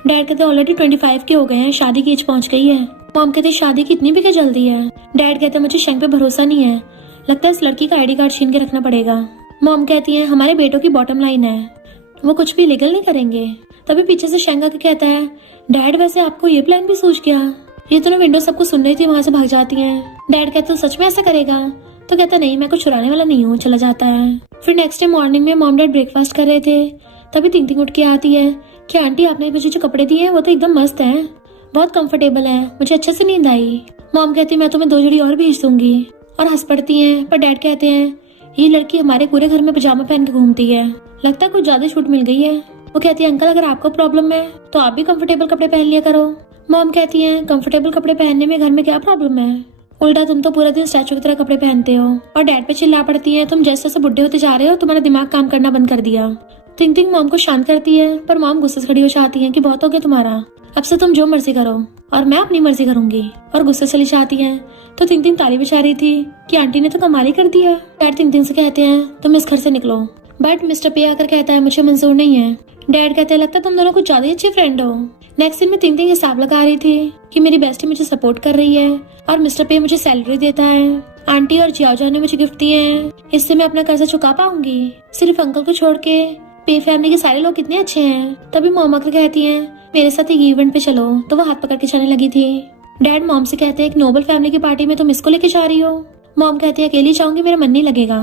डैड कहते ऑलरेडी 25 के हो गए हैं, शादी की एज पहुंच गई है। मॉम कहते शादी की इतनी भी क्या जल्दी है। डैड कहते मुझे शेंग पे भरोसा नहीं है, लगता है इस लड़की का ID कार्ड छीन के रखना पड़ेगा। मॉम कहती है हमारे बेटों की बॉटम लाइन है, वो कुछ भी लीगल नहीं करेंगे। तभी पीछे से शेंग आके कहता है डैड वैसे आपको ये प्लान भी सूझ गया। ये दोनों विंडो सबको सुन रही थी, वहाँ से भाग जाती है। डैड कहते तो सच में ऐसा करेगा। तो कहता नहीं मैं कुछ चुराने वाला नहीं हूँ, चला जाता है। फिर नेक्स्ट डे मॉर्निंग में मॉम डैड ब्रेकफास्ट कर रहे थे, तभी तिंग तिंग उठ के आती है कि आंटी आपने मुझे जो कपड़े दिए हैं वो तो एकदम मस्त है, बहुत कंफर्टेबल है, मुझे अच्छे से नींद आई। मॉम कहती है मैं तुम्हें 2 जोड़ी और भेज दूंगी, और हंस पड़ती हैं। पर डैड कहते हैं ये लड़की हमारे पूरे घर में पजामा पहन के घूमती है, लगता है कुछ ज्यादा छूट मिल गई है। वो कहती है अंकल अगर आपको प्रॉब्लम है तो आप भी कंफर्टेबल कपड़े पहन लिया करो। मॉम कहती है कंफर्टेबल कपड़े पहनने में घर में क्या प्रॉब्लम है, उल्टा तुम तो पूरा दिन स्टैचू की तरह कपड़े पहनते हो। और डैड पे चिल्ला पड़ती है तुम जैसे जैसे बुढ़े होते जा रहे हो तुम्हारा दिमाग काम करना बंद कर दिया। तिंग तिंग मॉम को शांत करती है, पर मॉम गुस्से से खड़ी हो जाती है कि बहुत हो गया तुम्हारा, अब से तुम जो मर्जी करो और मैं अपनी मर्जी करूंगी, और गुस्से से जाती है। तो तिंग तिंग ताली बजा रही थी कि आंटी ने तो कमाल ही कर दिया। डैड तिंग तिंग से कहते हैं तुम इस घर से निकलो, बट मिस्टर पे आकर कहता है मुझे मंजूर नहीं है। डैड कहते हैं लगता है तुम दोनों कुछ ज्यादा ही अच्छे फ्रेंड हो। नेक्स्ट दिन में तिंग तिंग हिसाब लगा रही थी कि मेरी बेस्टी मुझे सपोर्ट कर रही है और मिस्टर पे मुझे सैलरी देता है, आंटी और जियाओ ने मुझे गिफ्ट दिए हैं, इससे मैं अपना कर्जा चुका पाऊंगी। सिर्फ अंकल को छोड़ के पे फैमिली के सारे लोग कितने अच्छे हैं। तभी मॉम आकर कहती है मेरे साथ एक इवेंट पे चलो, तो वो हाथ पकड़ के जाने लगी थी। डैड मॉम से कहते हैं एक नोबल फैमिली की पार्टी में तुम इसको लेके जा रही हो। मॉम कहती है अकेली जाऊंगी मेरा मन नहीं लगेगा,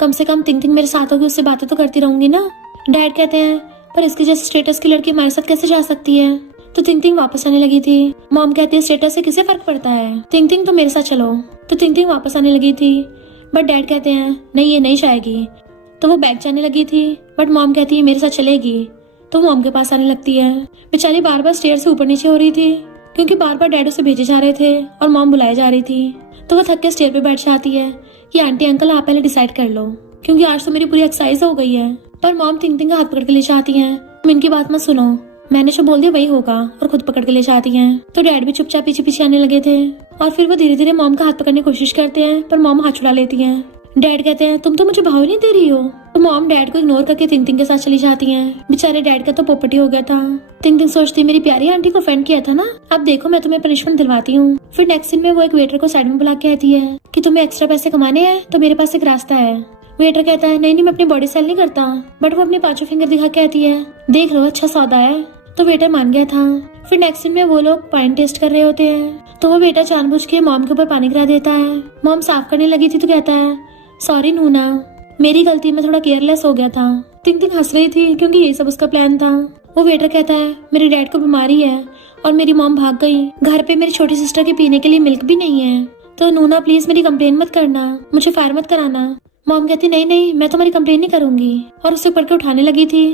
कम से कम तिंग तिंग मेरे साथ होगी, उससे बातें तो करती रहूंगी ना। डैड कहते हैं पर इसके जैसे स्टेटस की लड़की हमारे साथ कैसे जा सकती है। तो तिंग तिंग वापस आने लगी थी। मॉम कहती है स्टेटस से किसे फर्क पड़ता है, तिंग तिंग तो मेरे साथ चलो। तो तिंग तिंग वापस आने लगी थी, बट डैड कहते हैं नहीं ये नहीं जाएगी। तो वो बैग जाने लगी थी, बट मॉम कहती है मेरे साथ चलेगी। तो मॉम के पास आने लगती है। बेचारी बार बार स्टेयर से ऊपर नीचे हो रही थी, क्योंकि बार बार डैड उसे भेजे जा रहे थे और मॉम बुलाए जा रही थी। तो वो थक के स्टेयर पे बैठ जाती है कि आंटी अंकल आप पहले डिसाइड कर लो, क्योंकि आज तो मेरी पूरी एक्सरसाइज हो गई है। पर मॉम तिंग तिंग का हाथ पकड़ के ले जाती है, तुम इनकी बात मत सुनो, मैंने जो बोल दिया वही होगा, और खुद पकड़ के ले जाती हैं। तो डैड भी चुपचाप पीछे पीछे आने लगे थे, और फिर वो धीरे धीरे मॉम का हाथ पकड़ने की कोशिश करते हैं, पर मॉम हाथ छुड़ा लेती हैं। डैड कहते हैं तुम तो मुझे भाव नहीं दे रही हो। तो मॉम डैड को इग्नोर करके तिंग तिंग के साथ चली जाती हैं। बेचारे डैड का तो पोपटी हो गया था। तिंग तिंग सोचती मेरी प्यारी आंटी को ऑफेंड किया था ना, अब देखो मैं तुम्हें पनिशमेंट दिलवाती हूँ। फिर नेक्स्ट सीन में वो एक वेटर को साइड में बुला के कहती है कि तुम्हें एक्स्ट्रा पैसे कमाने हैं तो मेरे पास एक रास्ता है। वेटर कहता है नहीं मैं अपनी बॉडी सेल नहीं करता, बट वो अपने 5 फिंगर दिखा कहती है देख लो अच्छा सौदा है। तो वेटर मान गया था। फिर नेक्स्ट सीन में वो लोग पानी टेस्ट कर रहे होते हैं, तो वो बेटा जानबूझ के मॉम के ऊपर पानी गिरा देता है। मॉम साफ करने लगी थी तो कहता है सॉरी नूना, मेरी गलती, में थोड़ा केयरलेस हो गया था। तिंग तिंग हंस रही थी क्योंकि ये सब उसका प्लान था। वो वेटर कहता है मेरे डैड को बीमारी है और मेरी मॉम भाग गई, घर पे मेरी छोटी सिस्टर के पीने के लिए मिल्क भी नहीं है, तो नूना प्लीज मेरी कंप्लेन मत करना, मुझे फायर मत कराना। मॉम कहती नहीं मैं तुम्हारी कंप्लेन नहीं करूंगी, और उसे पकड़ के उठाने लगी थी,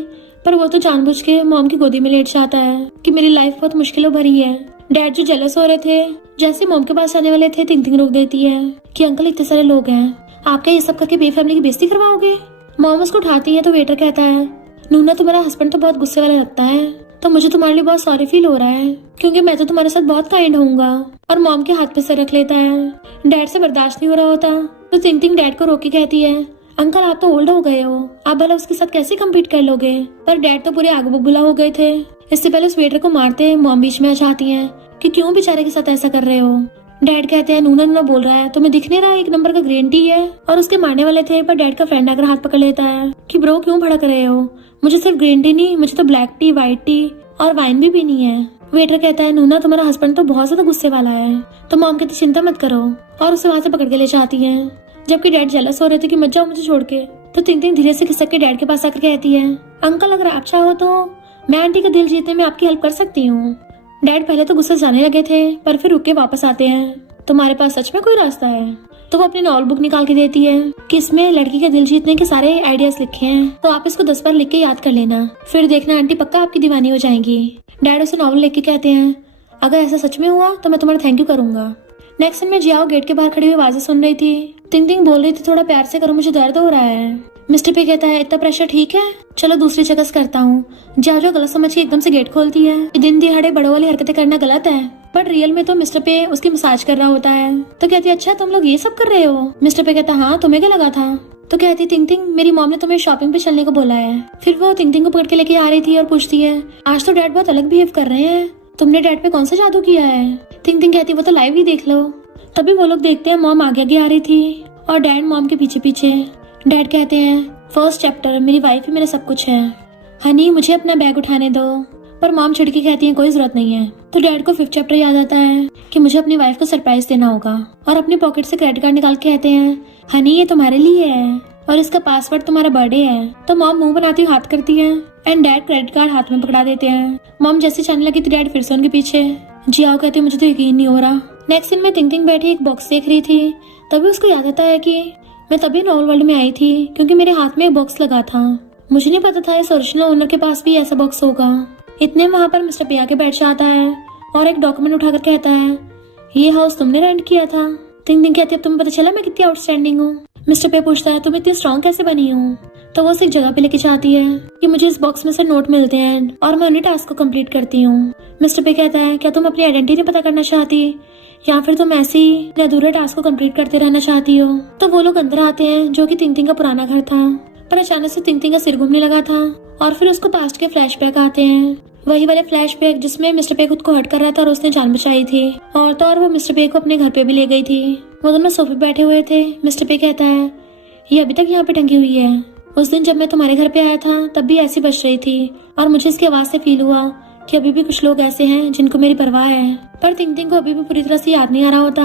पर वो तो जानबूझ के मॉम की गोदी में लेट जाता है कि मेरी लाइफ बहुत मुश्किलों भरी है। डैड जो जेलस हो रहे थे, जैसे मॉम के पास आने वाले थे, तिंग तिंग रोक देती है कि अंकल इतने सारे लोग हैं, आप क्या ये सब करके बे फैमिली की बेइज्जती करवाओगे। मॉम उसको उठाती है तो वेटर कहता है नूना तुम्हारा हस्बैंड तो बहुत गुस्से वाला लगता है, तो मुझे तुम्हारे लिए बहुत सॉरी फील हो रहा है, क्योंकि मैं तो तुम्हारे साथ बहुत काइंड होऊंगा। और मॉम के हाथ पे सर रख लेता है। डैड से बर्दाश्त नहीं हो रहा होता, तो तिंग तिंग डैड को रोक के कहती है अंकल आप तो ओल्ड हो गए हो, आप भला उसके साथ कैसे कम्पीट कर लोगे। पर डैड तो पूरे आग बबूला हो गए थे। इससे पहले उस वेटर को मारते मॉम बीच में आ जाती है कि क्यों बेचारे के साथ ऐसा कर रहे हो। डैड कहते हैं नूना नूना बोल रहा है, तुम्हें दिख नहीं रहा एक नंबर का ग्रीन टी है। और उसके मारने वाले थे, पर डैड का फ्रेंड आकर हाथ पकड़ लेता है कि ब्रो क्यों भड़क रहे हो, मुझे सिर्फ ग्रीन टी नहीं, मुझे तो ब्लैक टी, व्हाइट टी और वाइन भी पीनी है। वेटर कहता है नूना तुम्हारा हस्बैंड तो बहुत ज्यादा गुस्से वाला है। तो मॉम कहती चिंता मत करो और उसे वहां से पकड़ के ले जाती है। जबकि डैड जेलस हो रहे थे कि मत जाओ मुझे छोड़ के। तो तिंग तिंग धीरे से खिसक के डैड के पास आकर कहती है अंकल अगर आप चाहो तो मैं आंटी का दिल जीतने में आपकी हेल्प कर सकती हूँ। डैड पहले तो गुस्से जाने लगे थे, पर फिर रुक के वापस आते हैं। तुम्हारे पास सच में कोई रास्ता है? तो वो अपनी नॉवल बुक निकाल के देती है कि इसमें लड़की के दिल जीतने के सारे आइडियाज लिखे हैं, तो आप इसको 10 बार लिख के याद कर लेना, फिर देखना आंटी पक्का आपकी दीवानी हो जाएंगी। डैड उसे नॉवल लिख के कहते हैं अगर ऐसा सच में हुआ तो मैं तुम्हारा थैंक यू करूंगा। नेक्स्ट सीन में जियाओ गेट के बाहर खड़ी हुई आवाजें सुन रही थी। तिंग तिंग बोल रही थी थोड़ा प्यार से करो, मुझे दर्द हो रहा है। मिस्टर पे कहता है इतना प्रेशर ठीक है, चलो दूसरी जगह से करता हूँ। जियाओ गलत समझ के एकदम से गेट खोलती है। दिन दिहाड़े बड़ों वाली हरकतें करना गलत है, बट रियल में तो मिस्टर पे उसकी मसाज कर रहा होता है। तो कहती है अच्छा तुम लोग ये सब कर रहे हो? मिस्टर पे कहता है हाँ तुम्हें क्या लगा था? तो कहती तिंग तिंग मेरी मॉम ने तुम्हें शॉपिंग पे चलने को बोला है। फिर वो तिंग तिंग को पकड़ के लेके आ रही थी और पूछती है आज तो डैड बहुत अलग बिहेव कर रहे हैं, तुमने डैड पे कौन सा जादू किया है? तिंग तिंग कहती वो तो लाइव ही देख लो। तभी वो लोग देखते हैं मॉम आगे आगे आ रही थी और डैड मॉम के पीछे पीछे। डैड कहते हैं फर्स्ट चैप्टर मेरी वाइफ ही मेरा सब कुछ है, हनी मुझे अपना बैग उठाने दो। पर मॉम छिड़की कहती है कोई जरूरत नहीं है। तो डैड को 5th चैप्टर याद आता है कि मुझे अपनी वाइफ को सरप्राइज देना होगा और अपनी पॉकेट से क्रेडिट कार्ड निकाल के कहते हैं हनी ये तुम्हारे लिए है और इसका पासवर्ड तुम्हारा बर्थडे है। तो मॉम मुंह बनाती हुई हाथ करती है एंड डैड क्रेडिट कार्ड हाथ में पकड़ा देते हैं। मॉम जैसे जाने लगी थी डैड फिर से उनके पीछे। जियाओ कहती है मुझे तो यकीन नहीं हो रहा। नेक्स्ट सीन में तिंग तिंग बैठी एक बॉक्स देख रही थी। तभी उसको याद आता है कि मैं तभी नॉवल वर्ल्ड में आई थी क्योंकि मेरे हाथ में एक बॉक्स लगा था। मुझे नहीं पता था इस ओरिजिनल ओनर के पास भी ऐसा बॉक्स होगा। इतने वहाँ पर मिस्टर पे आके बैठ जाता है और एक डॉक्यूमेंट उठाकर कहता है ये हाउस तुमने रेंट किया था। तिंग तिंग कहती है तुम्हें पता चला मैं कितनी आउटस्टैंडिंग हूँ। मिस्टर पे पूछता है तुम इतनी स्ट्रॉन्ग कैसे बनी हूँ? तो वो उसे एक जगह पे लेके जाती है कि मुझे इस बॉक्स में से नोट मिलते हैं और मैं उन्हीं टास्क को कंप्लीट करती हूँ। मिस्टर पे कहता है क्या तुम अपनी आइडेंटिटी पता करना चाहती या फिर तुम ऐसे ही अधूरे टास्क को कंप्लीट करते रहना चाहती हो? तो वो लोग अंदर आते हैं जो कि तिंग तिंग का पुराना घर था, पर अचानक से तिंग तिंग का सिर घूमने लगा था और फिर उसको पास्ट के फ्लैशबैक आते हैं, वही वाले फ्लैशबैक जिसमें मिस्टर पे खुद को हर्ट कर रहा था और उसने जान बचाई थी। और तो और वो मिस्टर पे को अपने घर पे भी ले गई थी। वो दोनों सोफे बैठे हुए थे। मिस्टर पे कहता है ये अभी तक यहाँ पे टंगी हुई है, उस दिन जब मैं तुम्हारे घर पे आया था तब भी ऐसी बच रही थी और मुझे इसकी आवाज से फील हुआ कि अभी भी कुछ लोग ऐसे हैं जिनको मेरी परवाह है। पर तिंग तिंग को अभी भी पूरी तरह से याद नहीं आ रहा होता।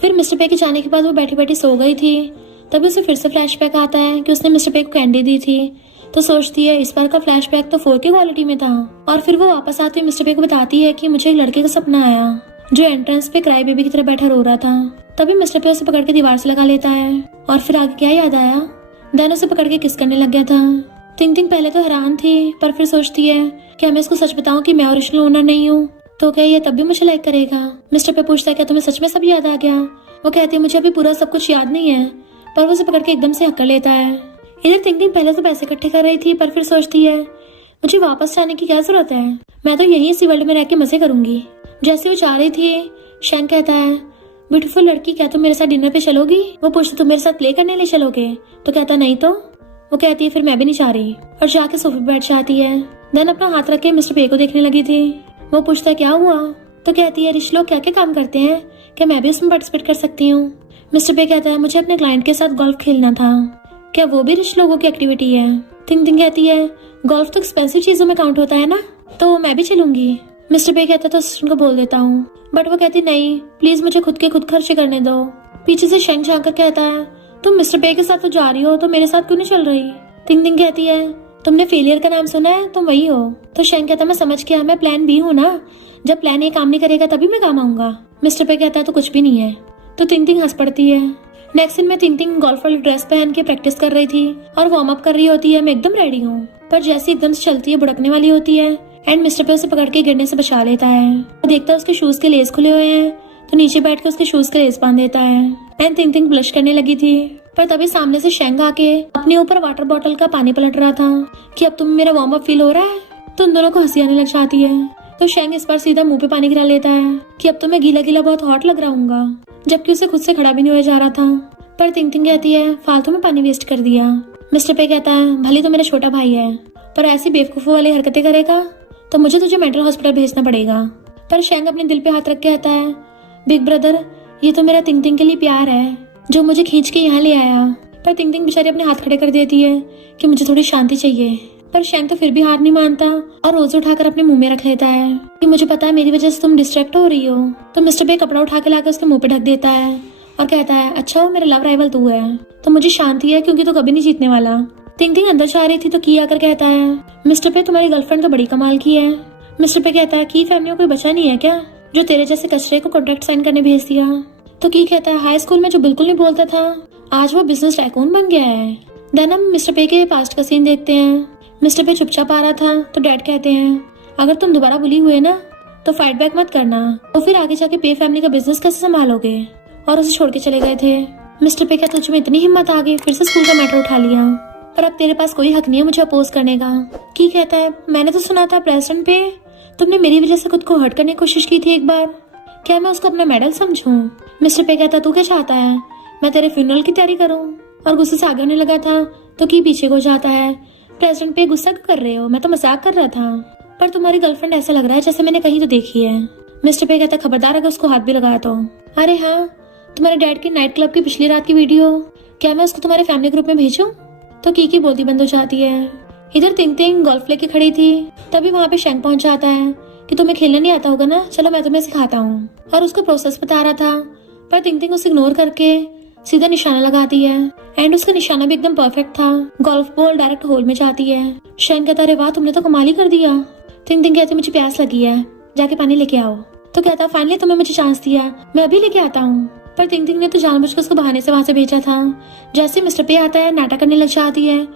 फिर मिस्टर पे के जाने के बाद वो बैठी बैठी सो गई थी। तभी उसे फिर से फ्लैशबैक आता है कि उसने मिस्टर पे को कैंडी दी थी। तो सोचती है इस बार का फ्लैशबैक तो 4 की क्वालिटी में था। और फिर वो वापस आते हुए मिस्टर पे को बताती है कि मुझे एक लड़के का सपना आया जो एंट्रेंस पे क्राई बेबी की तरह बैठा रो रहा था। तभी मिस्टर पे उसे पकड़ के दीवार से लगा लेता है और फिर आगे क्या याद आया, देन उसे पकड़ के किस करने लग गया था। तिंग तिंग पहले तो हैरान थी पर फिर सोचती है कि मैं इसको सच बताऊं कि मैं ओरिजिनल ओनर नहीं हूँ तो क्या ये तब भी मुझे लाइक करेगा। मिस्टर पे पूछता है क्या तुम्हें सच में सब याद आ गया? वो कहती है मुझे अभी पूरा सब कुछ याद नहीं है, पर वो उसे पकड़ के एकदम से हक कर लेता है। इधर तिंग तिंग पहले तो पैसे इकट्ठे कर रही थी पर फिर सोचती है मुझे वापस जाने की क्या जरूरत है, मैं तो यहीं इसी वर्ल्ड में रह के मजे करूंगी। जैसे वो जा रही थी शैन कहता है ब्यूटीफुल लड़की क्या तुम मेरे साथ डिनर पे चलोगी? वो पूछती तुम मेरे साथ प्ले करने ले चलोगे? तो कहता नहीं तो। वो कहती है फिर मैं भी नहीं जा रही और जाके सोफे पे बैठ जाती है। देन अपना हाथ रख के मिस्टर पे को देखने लगी थी। वो पूछता है क्या हुआ? तो कहती है रिच लोग क्या क्या काम करते हैं, क्या मैं भी उसमें पार्टिसिपेट कर सकती हूँ? मिस्टर पे कहता है मुझे अपने क्लाइंट के साथ गोल्फ खेलना था, क्या वो भी रिच लोगों की एक्टिविटी है? तिंग तिंग कहती है गोल्फ तो एक्सपेंसिव चीजों में काउंट होता है ना, तो मैं भी चलूंगी। मिस्टर पे कहता है तो असिस्टेंट को बोल देता हूँ, बट वो कहती नहीं प्लीज मुझे खुद के खुद खर्चे करने दो। पीछे से शेंग झांक कर कहता है तुम मिस्टर पे के साथ तो जा रही हो तो मेरे साथ क्यों नहीं चल रही? तिंग तिंग कहती है तुमने फेलियर का नाम सुना है, तुम वही हो। तो शेंग कहता मैं समझ गया, मैं प्लान बी हूँ ना, जब प्लान ए काम नहीं करेगा तभी मैं काम आऊंगा। मिस्टर पे कहता है तो कुछ भी नहीं है। तो तिंग तिंग हंस पड़ती है। नेक्स्ट दिन में तिंग तिंग गोल्फ वाली ड्रेस पहन के प्रैक्टिस कर रही थी और वार्म अप कर रही होती है, मैं एकदम रेडी हूँ। पर जैसे एकदम से चलती है बुड़कने वाली होती है एंड मिस्टर पे उसे पकड़ के गिरने से बचा लेता है। वो देखता है उसके शूज के लेस खुले हुए हैं तो नीचे बैठ के उसके शूज के लेस बांध देता है एंड तिंग तिंग ब्लश करने लगी थी। पर तभी सामने से शेंग आके अपने ऊपर वाटर बॉटल का पानी पलट रहा था कि अब तुम्हें मेरा वार्म अप फील हो रहा है? तो उन दोनों को हंसी आने लग जाती है। तो शेंग इस बार सीधा मुंह पे पानी गिरा लेता है कि अब तो मैं गीला गीला बहुत हॉट लग रहा हूँ, जबकि उसे खुद से खड़ा भी नहीं हो जा रहा था। पर तिंग तिंग कहती है फालतू में पानी वेस्ट कर दिया। मिस्टर पे कहता है भले तो मेरा छोटा भाई है पर ऐसी बेवकूफों वाली हरकतें करेगा तो मुझे तुझे मेंटल हॉस्पिटल भेजना पड़ेगा। पर शेंग अपने दिल पे हाथ रख के कहता है बिग ब्रदर ये तो मेरा तिंग तिंग के लिए प्यार है जो मुझे खींच के यहाँ ले आया। पर तिंग तिंग बेचारी अपने हाथ खड़े कर देती है कि मुझे थोड़ी शांति चाहिए। पर शैंग तो फिर भी हार नहीं मानता और रोज उठाकर अपने मुंह में रख लेता है कि मुझे पता है मेरी वजह से तुम डिस्ट्रैक्ट हो रही हो। तो मिस्टर पे कपड़ा उठा के लाकर उसके मुंह पे ढक देता है और कहता है अच्छा हो मेरा लव राइवल तू है तो मुझे शांति है क्योंकि तो कभी नहीं जीतने वाला। तिंग तिंग अंदर जा रही थी तो की आकर कहता है मिस्टर पे तुम्हारी गर्लफ्रेंड तो बड़ी कमाल की है। मिस्टर पे कहता है की फैमिली में कोई बचा नहीं है क्या जो तेरे जैसे कचरे को कॉन्ट्रैक्ट साइन करने भेज दिया। तो की कहता है हाई स्कूल में जो बिल्कुल नहीं बोलता था आज वो बिजनेस टाइकून बन गया है। देन हम मिस्टर पे के पास्ट का सीन देखते हैं। मिस्टर पे चुपचाप आ रहा था तो डैड कहते हैं अगर तुम दोबारा बुली हुए ना तो फाइट बैक मत करना तो फिर आगे जाके पे फैमिली का बिजनेस कैसे संभालोगे। और उसे छोड़ के चले गए थे। मिस्टर पे कहता तुझ में इतनी हिम्मत आ गई फिर से स्कूल का मैटर उठा लिया पर अब तेरे पास कोई हक नहीं है मुझे अपोज करने का। की कहता है मैंने तो सुना था प्रेसिडेंट पे तुमने मेरी वजह से खुद को हर्ट करने की कोशिश की थी एक बार, क्या मैं उसको अपना मेडल समझूं। मिस्टर पे कहता तू क्या चाहता है मैं तेरे फ्यूनरल की तैयारी करूं। और गुस्से से आगे होने लगा था तो की पीछे को जाता है प्रेसिडेंट पे गुस्सा क्यों कर रहे हो मैं तो मजाक कर रहा था पर तुम्हारी गर्लफ्रेंड ऐसा लग रहा है जैसे मैंने कहीं तो देखी है। मिस्टर पे कहता खबरदार अगर उसको हाथ भी लगाया तो। अरे हाँ तुम्हारे डैड की नाइट क्लब की पिछली रात की वीडियो क्या मैं उसको तुम्हारे फैमिली ग्रुप में भेजूं। तो की बोलती बंद हो जाती है। इधर तिंग तिंग गोल्फ लेके खड़ी थी तभी वहाँ पे शैंग पहुंच जाता है कि तुम्हें खेलना नहीं आता होगा ना चलो मैं तुम्हें सिखाता हूँ और उसको प्रोसेस बता रहा था पर तिंग तिंग उसे इग्नोर करके सीधा निशाना लगाती है एंड उसका निशाना भी एकदम परफेक्ट था। गोल्फ बॉल डायरेक्ट होल में जाती है। शैंग कहता अरे वाह तुमने तो कमाल ही कर दिया। तिंग तिंग कहती मुझे प्यास लगी है जाके पानी लेके आओ। तो कहता फाइनली तुम्हें मुझे चांस दिया मैं अभी लेके आता हूँ। पर तिंग तिंग ने तो जानबूझकर उसको बहाने से वहां से भेजा था। जैसे मिस्टर पे आता है नाटक करने लग जाती है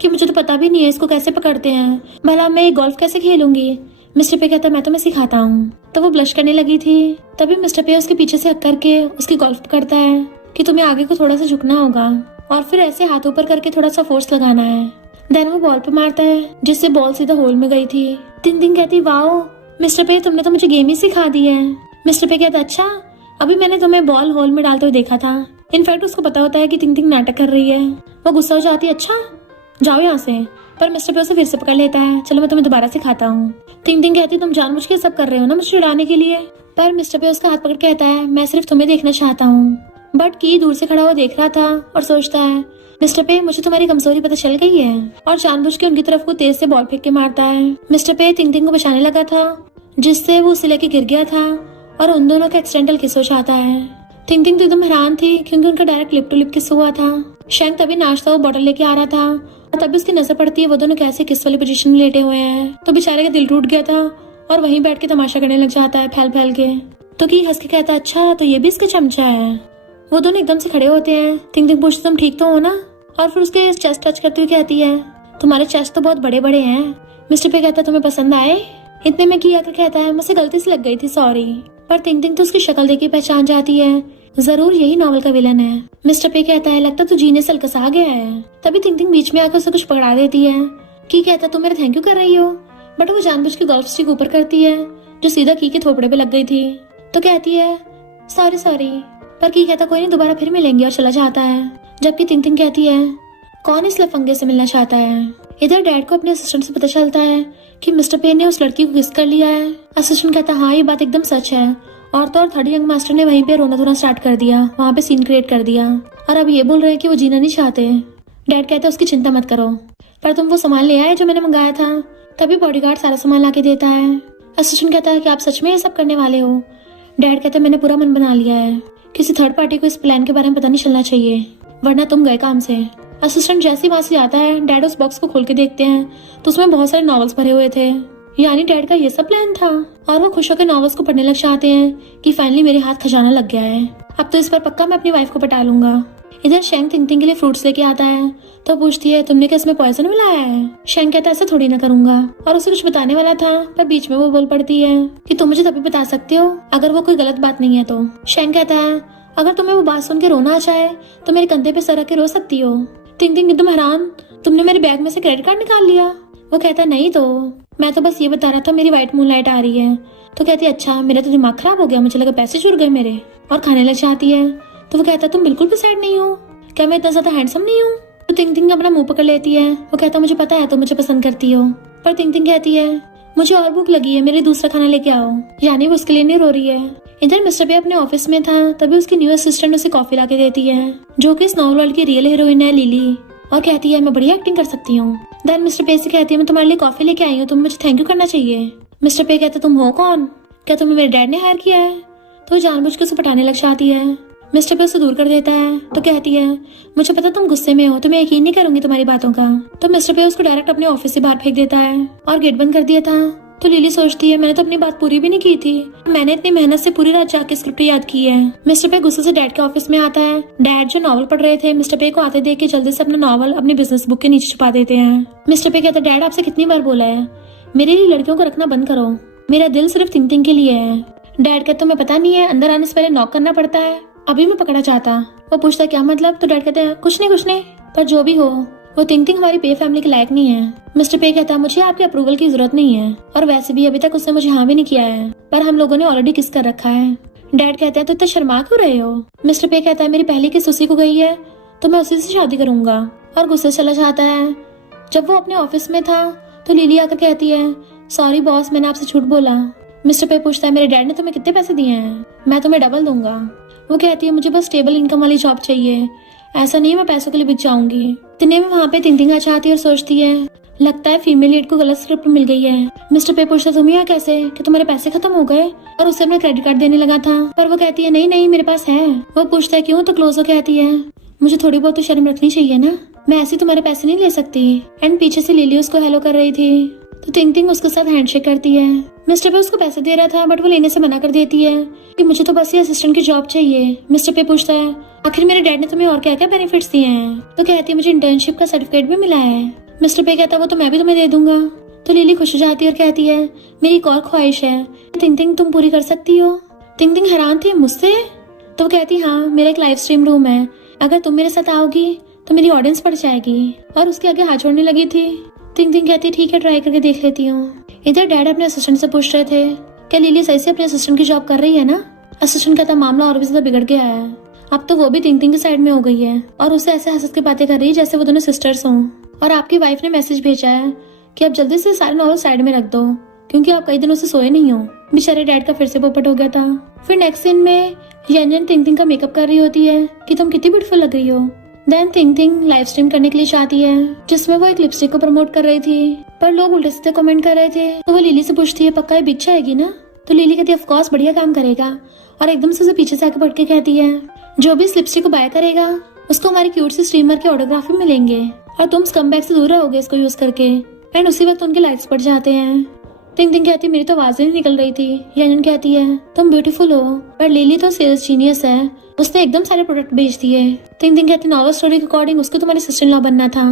कि मुझे तो पता भी नहीं है इसको कैसे पकड़ते हैं भला मैं गोल्फ कैसे खेलूंगी। मिस्टर पे कहता मैं तुम्हें सिखाता हूँ। तो वो ब्लश करने लगी थी तभी मिस्टर पे उसके पीछे से हक करके उसकी गोल्फ पकड़ता है कि तुम्हें आगे को थोड़ा सा झुकना होगा और फिर ऐसे हाथ ऊपर करके थोड़ा सा फोर्स लगाना है। देन वो बॉल पे मारता है जिससे बॉल सीधा होल में गई थी। तिंग तिंग कहती वाओ मिस्टर पे तुमने तो मुझे गेम ही सिखा दी है। मिस्टर पे कहता अच्छा अभी मैंने तुम्हें बॉल होल में डालते हुए देखा था। इनफैक्ट उसको पता होता है कि तिंग तिंग नाटक कर रही है। वो गुस्सा हो जाती है अच्छा जाओ यहाँ से। पर मिस्टर पे उसे फिर से पकड़ लेता है चलो मैं तुम्हें दोबारा सिखाता हूँ। तिंग तिंग कहती तुम जानबूझ के सब कर रहे हो ना मुझे उड़ाने के लिए। पर मिस्टर पे उसका हाथ पकड़ कहता है मैं सिर्फ तुम्हें देखना चाहता हूँ। बट की दूर से खड़ा हुआ देख रहा था और सोचता है मिस्टर पे मुझे तुम्हारी कमजोरी पता चल गई है और जानबूझ के उनकी तरफ को तेज से बॉल फेंक के मारता है। मिस्टर पे तिंग तिंग को बचाने लगा था जिससे वो उसे लेके गिर गया था और उन दोनों का एक्सीडेंटल किस हो जाता है। तिंग तिंग तो एकदम हैरान थी क्योंकि उनका डायरेक्ट लिप टू लिप किस हुआ था। शैंग तभी नाश्ता वो बॉटल लेके आ रहा था और तभी उसकी नजर पड़ती है वो दोनों कैसे किस वाली पोजीशन में लेटे हुए हैं। तो बेचारे का दिल टूट गया था और वहीं बैठ के तमाशा करने लग जाता है फैल फैल के। तो की हंस के कहता है अच्छा तो ये भी इसका चमचा है। वो दोनों एकदम से खड़े होते हैं। तिंग तिंग पूछती तुम ठीक तो हो ना और फिर उसके चेस्ट टच करते हुए कहती है तुम्हारे चेस्ट तो बहुत बड़े बड़े हैं। मिस्टर पे कहता है तुम्हें पसंद आए। इतने में किया कहता है मुझसे गलती से लग गई थी सॉरी। पर तिंग तिंग तो उसकी शक्ल देख के पहचान जाती है जरूर यही नॉवल का विलन है। मिस्टर पे कहता है लगता तो जीने से अलकसा गया है। तभी तिंग तिंग बीच में आकर उसे कुछ पकड़ा देती है। की कहता तुम मेरा थैंक यू कर रही हो बट वो जानबूझ के गोल्फ स्टिक ऊपर करती है जो सीधा की के थोपड़े पे लग गई थी। तो कहती है सॉरी सॉरी। पर की कहता कोई नहीं दोबारा फिर मिलेंगे और चला जाता है। जबकि तिंग तिंग कहती है कौन इस लफंगे से मिलना चाहता है। इधर डैड को अपने असिस्टेंट से पता चलता है कि मिस्टर पे ने उस लड़की को किस कर लिया है। असिस्टेंट कहता हाँ ये बात एकदम सच है। और तो और थर्ड यंग मास्टर ने वहीं पे रोना धोना स्टार्ट कर दिया वहाँ पे सीन क्रिएट कर दिया और अब ये बोल रहे हैं कि वो जीना नहीं चाहते। डैड कहता है उसकी चिंता मत करो पर तुम वो सामान ले आए जो मैंने मंगाया था। तभी बॉडीगार्ड सारा सामान ला के देता है। असिस्टेंट कहता है कि आप सच में ये सब करने वाले हो। डैड कहता है मैंने पूरा मन बना लिया है किसी थर्ड पार्टी को इस प्लान के बारे में पता नहीं चलना चाहिए वरना तुम गए काम से। असिस्टेंट जैसे ही वहां से जाता है डैड उस बॉक्स को खोल के देखते हैं तो उसमें बहुत सारे नॉवेल्स भरे हुए थे। यानी डैड का ये सब प्लान था और वो खुश होकर नॉवेल्स को पढ़ने लग जाते हैं कि फाइनली मेरे हाथ खजाना लग गया है अब तो इस बार पक्का मैं अपनी वाइफ को पटा लूंगा। इधर शैंग तिंग तिंग के लिए फ्रूट्स लेके आता है तो पूछती है तुमने क्या इसमें पॉइजन मिलाया है। शैंग कहता है ऐसा थोड़ी ना करूंगा और उसे कुछ बताने वाला था पर बीच में वो बोल पड़ती है कि तुम मुझे तभी बता सकते हो अगर वो कोई गलत बात नहीं है तो। शैंग कहता है अगर तुम्हें वो बात सुन के रोना आ जाए तो मेरे कंधे पे सर रख के रो सकती हो। तिंग तिंग एकदम हैरान तुमने मेरे बैग में से क्रेडिट कार्ड निकाल लिया। वो कहता है नहीं तो मैं तो बस ये बता रहा था मेरी व्हाइट मूनलाइट आ रही है। तो कहती है अच्छा मेरा तो दिमाग खराब हो गया मुझे लगा पैसे चुर गए मेरे। और खाने लग जाती है। तो वो कहता है तुम बिल्कुल भी सैड नहीं हो क्या मैं इतना ज्यादा हैंडसम नहीं हूँ। तो तिंग तिंग अपना मुंह पकड़ लेती है। वो कहता मुझे पता है तुम मुझे पसंद करती हो। पर तिंग तिंग कहती है मुझे और भूख लगी है मेरे दूसरा खाना लेके आओ। यानी वो उसके लिए नहीं रो रही है इधर मिस्टर पे अपने ऑफिस में था, तभी उसकी न्यू असिस्टेंट उसे कॉफी ला के देती है, जो कि इस नॉवल वर्ल्ड की रियल हीरोइन है लिली, और कहती है मैं बढ़िया एक्टिंग कर सकती हूँ। देन मिस्टर पे से कहती है मैं तुम्हारे लिए कॉफी लेके आई हूँ, तुम्हें मुझे थैंक यू करना चाहिए। मिस्टर पे कहते तुम हो कौन, क्या तुम्हें मेरे डैड ने हायर किया है? तो जानबूझ के उसे पटाने लग जाती है। मिस्टर पे उसे दूर कर देता है तो कहती है मुझे पता तुम गुस्से में हो, तो मैं यकीन नहीं करूंगी तुम्हारी बातों का। तो मिस्टर पे उसको डायरेक्ट अपने ऑफिस से बाहर फेंक देता है और गेट बंद कर दिया था। तो लिली सोचती है मैंने तो अपनी बात पूरी भी नहीं की थी, मैंने इतनी मेहनत से पूरी रात जाके स्क्रिप्ट याद की है। मिस्टर पे गुस्से से डैड के ऑफिस में आता है। डैड जो नॉवल पढ़ रहे थे मिस्टर पे को आते देख के जल्दी से अपना नॉवल अपनी बिजनेस बुक के नीचे छुपा देते हैं। मिस्टर पे कहता है डैड आपसे कितनी बार बोला है मेरे लिए लड़कियों को रखना बंद करो, मेरा दिल सिर्फ थिंकिंग के लिए है। डैड कहते तुम्हें पता नहीं है अंदर आने से पहले नॉक करना पड़ता है, अभी मैं पकड़ा चाहता। वो पूछता क्या मतलब? तो डैड कहते हैं कुछ नहीं, पर जो भी हो वो थिंकिंग हमारी पे फैमिली के लायक नहीं है। मिस्टर पे कहता मुझे आपके अप्रूवल की जरूरत नहीं है, और वैसे भी अभी तक उसने मुझे हाँ भी नहीं किया है, पर हम लोगों ने ऑलरेडी किस कर रखा है। डैड कहते हैं तो इतना शर्मा क्यों रहे हो? मिस्टर पे कहता है मेरी पहली किस उसी को गई है, तो मैं उसी से शादी करूंगा, और गुस्से चला जाता है। जब वो अपने ऑफिस में था तो लिली आकर कहती है सॉरी बॉस मैंने आपसे झूठ बोला। मिस्टर पे पूछता है मेरे डैड ने तुम्हें कितने पैसे दिए हैं? मैं तुम्हें डबल दूंगा। वो कहती है मुझे बस स्टेबल इनकम वाली जॉब चाहिए, ऐसा नहीं मैं पैसों के लिए बिक जाऊंगी। इतने में वहाँ पे थिंकिंग आ जाती है और सोचती है लगता है फीमेल लीड को गलत स्क्रिप्ट मिल गई है। मिस्टर पे पूछता तुम यहाँ कैसे, कि तुम्हारे पैसे खत्म हो गए? और उसे अपना क्रेडिट कार्ड देने लगा था, पर वो कहती है नहीं मेरे पास है। वो पूछता है क्यों? तो क्लोजो कहती है मुझे थोड़ी बहुत तो शर्म रखनी चाहिए ना, मैं ऐसे तुम्हारे पैसे नहीं ले सकती। एंड पीछे से लिली उसको हेलो कर रही थी, तो थिंकिंग उसके साथ हैंडशेक करती है। मिस्टर पे उसको पैसे दे रहा था बट वो लेने से मना कर देती है कि मुझे तो बस ये असिस्टेंट की जॉब चाहिए। मिस्टर पे पूछता है आखिर मेरे डैड ने तुम्हें और क्या क्या बेनिफिट्स दिए हैं? तो कहती है मुझे इंटर्नशिप का सर्टिफिकेट भी मिला है। मिस्टर पे कहता है वो तो मैं भी तुम्हें दे दूंगा। तो लिली खुश हो जाती है और कहती है मेरी एक और ख्वाहिश है, थिंकिंग तुम पूरी कर सकती हो। थिंकिंग हैरान थी मुझसे, तो वो कहती हाँ मेरा एक लाइव स्ट्रीम रूम है, अगर तुम मेरे साथ आओगी तो मेरी ऑडियंस बढ़ जाएगी, और उसके आगे हाथ जोड़ने लगी थी। थिंकिंग कहती ठीक है ट्राई करके देख लेती हूँ। इधर डैड अपने असिस्टेंट से पूछ रहे थे क्या लिली सही से अपने असिस्टेंट की जॉब कर रही है ना? असिस्टेंट कहता मामला और भी ज्यादा बिगड़ गया है, अब तो वो भी थिंकिंग की साइड में हो गई है और उसे ऐसे हंस के बातें कर रही है जैसे वो दोनों सिस्टर्स हों। और आपकी वाइफ ने मैसेज भेजा है कि आप जल्दी से सारे नॉवल साइड में रख दो, क्योंकि आप कई दिनों से सोए नहीं हो। बेचारे डैड का फिर से पोपट हो गया था। फिर नेक्स्ट सीन में यंजन थिंकिंग का मेकअप कर रही होती है कि तुम कितनी ब्यूटीफुल लग रही हो। देन थिंकिंग लाइव स्ट्रीम करने के लिए चाहती है जिसमें वो एक लिपस्टिक को प्रमोट कर रही थी, पर लोग उल्टे सीधे कमेंट कर रहे थे। तो वो लिली से पूछती है पक्का ये बिक जाएगी ना? तो लिली कहती है ऑफ कोर्स बढ़िया काम करेगा, और एकदम से उसे पीछे से आके पढ़ के कहती है जो भी इस लिपस्टिक को बाय करेगा उसको हमारी क्यूट सी स्ट्रीमर के ऑटोग्राफ भी मिलेंगे, और तुम स्कमबैग से दूर रहोगे इसको यूज करके। एंड उसी वक्त उनके लाइक्स बढ़ जाते हैं। थिंकिंग कहती है मेरी तो आवाज नहीं निकल रही थी। यंजन कहती है तुम ब्यूटीफुल हो, पर लिली तो सेल्स जीनियस है, उसने एकदम सारे प्रोडक्ट बेच दिए। थिंकिंग कहती नॉवल स्टोरी के अकॉर्डिंग उसको तुम्हारी सिस्टर लॉ बनना था।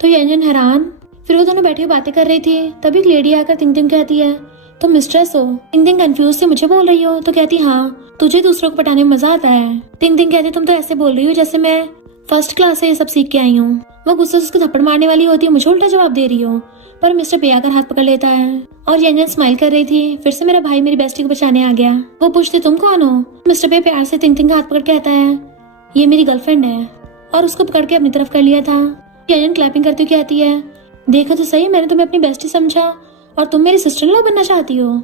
तो यंजन हैरान। फिर वो दोनों बैठी हुई बातें कर रही थी, तभी एक लेडी आकर थिंकिंग कहती है तुम मिस्ट्रेस हो। थिंकिंग कंफ्यूज से मुझे बोल रही हो? तो कहती हाँ तुझे दूसरों को पटाने में मजा आता है। थिंकिंग कहती तुम तो ऐसे बोल रही हो जैसे मैं फर्स्ट क्लास से ये सब सीख के आई हूँ। वो गुस्से से उसको थप्पड़ मारने वाली होती है, मुझे उल्टा जवाब दे रही हो, पर मिस्टर पे आकर हाथ पकड़ लेता है। और यंजन स्माइल कर रही थी, फिर से मेरा भाई मेरी बेस्टी को बचाने आ गया। वो पूछते तुम कौन हो? मिस्टर पे प्यार से थिंकिंग का हाथ पकड़ कहता है ये मेरी गर्लफ्रेंड है, और उसको पकड़ के अपनी तरफ कर लिया था। यंजन क्लैपिंग करती हुई कहती है देखो तो सही, मैंने तुम्हें अपनी बेस्टी समझा और तुम मेरी सिस्टर इन लॉ बनना चाहती हो।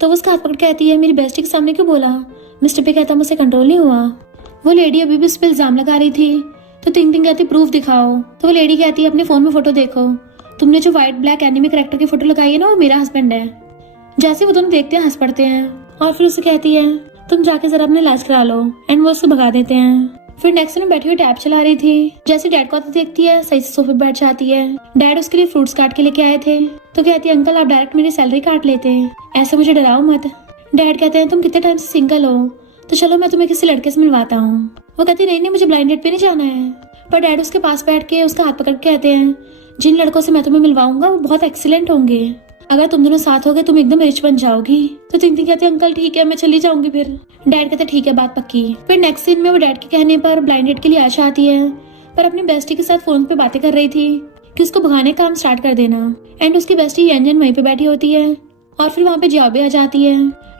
तो वो उसका हाथ पकड़ कहती है मेरी बेस्टी के सामने क्यों बोला? मिस्टर पे कहता मुझसे कंट्रोल नहीं हुआ। वो लेडी अभी भी उस पर इल्जाम लगा रही थी, तो थिंकिंग कहती प्रूफ दिखाओ। तो वो लेडी कहती है अपने फोन में फोटो देखो, तुमने जो व्हाइट ब्लैक एनिमी कैरेक्टर की फोटो लगाई है ना वो मेरा हस्बैंड है। जैसे वो दोनों देखते हैं हंस पड़ते हैं, और फिर उसे कहती है तुम जाके जरा अपना इलाज करा लो, एंड वो उसको भगा देते हैं। फिर नेक्स्ट में बैठी हुई टैब चला रही थी, जैसे डैड को आते देखती है सही से सोफे बैठ जाती है। डैड उसके लिए फ्रूट्स काट के लेके आए थे, तो कहती है अंकल आप डायरेक्ट मेरी सैलरी काट लेते, ऐसे मुझे डराओ मत। डैड कहते हैं तुम कितने टाइम से सिंगल हो, तो चलो मैं तुम्हें किसी लड़के से मिलवाता हूँ। वो कहती नहीं मुझे ब्लाइंड डेट पे नहीं जाना है, पर डैड उसके पास बैठ के उसका हाथ पकड़ के कहते हैं जिन लड़कों से मैं तुम्हें मिलवाऊंगा वो बहुत एक्सीलेंट होंगे, अगर तुम दोनों साथ होगे तुम एकदम रिच बन जाओगी। तो थिंकिंग कहती है अंकल ठीक है मैं चली जाऊंगी। फिर डैड कहते ठीक है बात पक्की। फिर नेक्स्ट सीन में वो डैड के कहने पर ब्लाइंड डेट के लिए आ जाती है, पर अपनी बेस्टी के साथ फोन पे बातें कर रही थी कि उसको भगाने का काम स्टार्ट कर देना। एंड उसकी बेस्टी यंजन वहीं पे बैठी होती है, और फिर वहाँ पे जियाओ भी आ जाती है।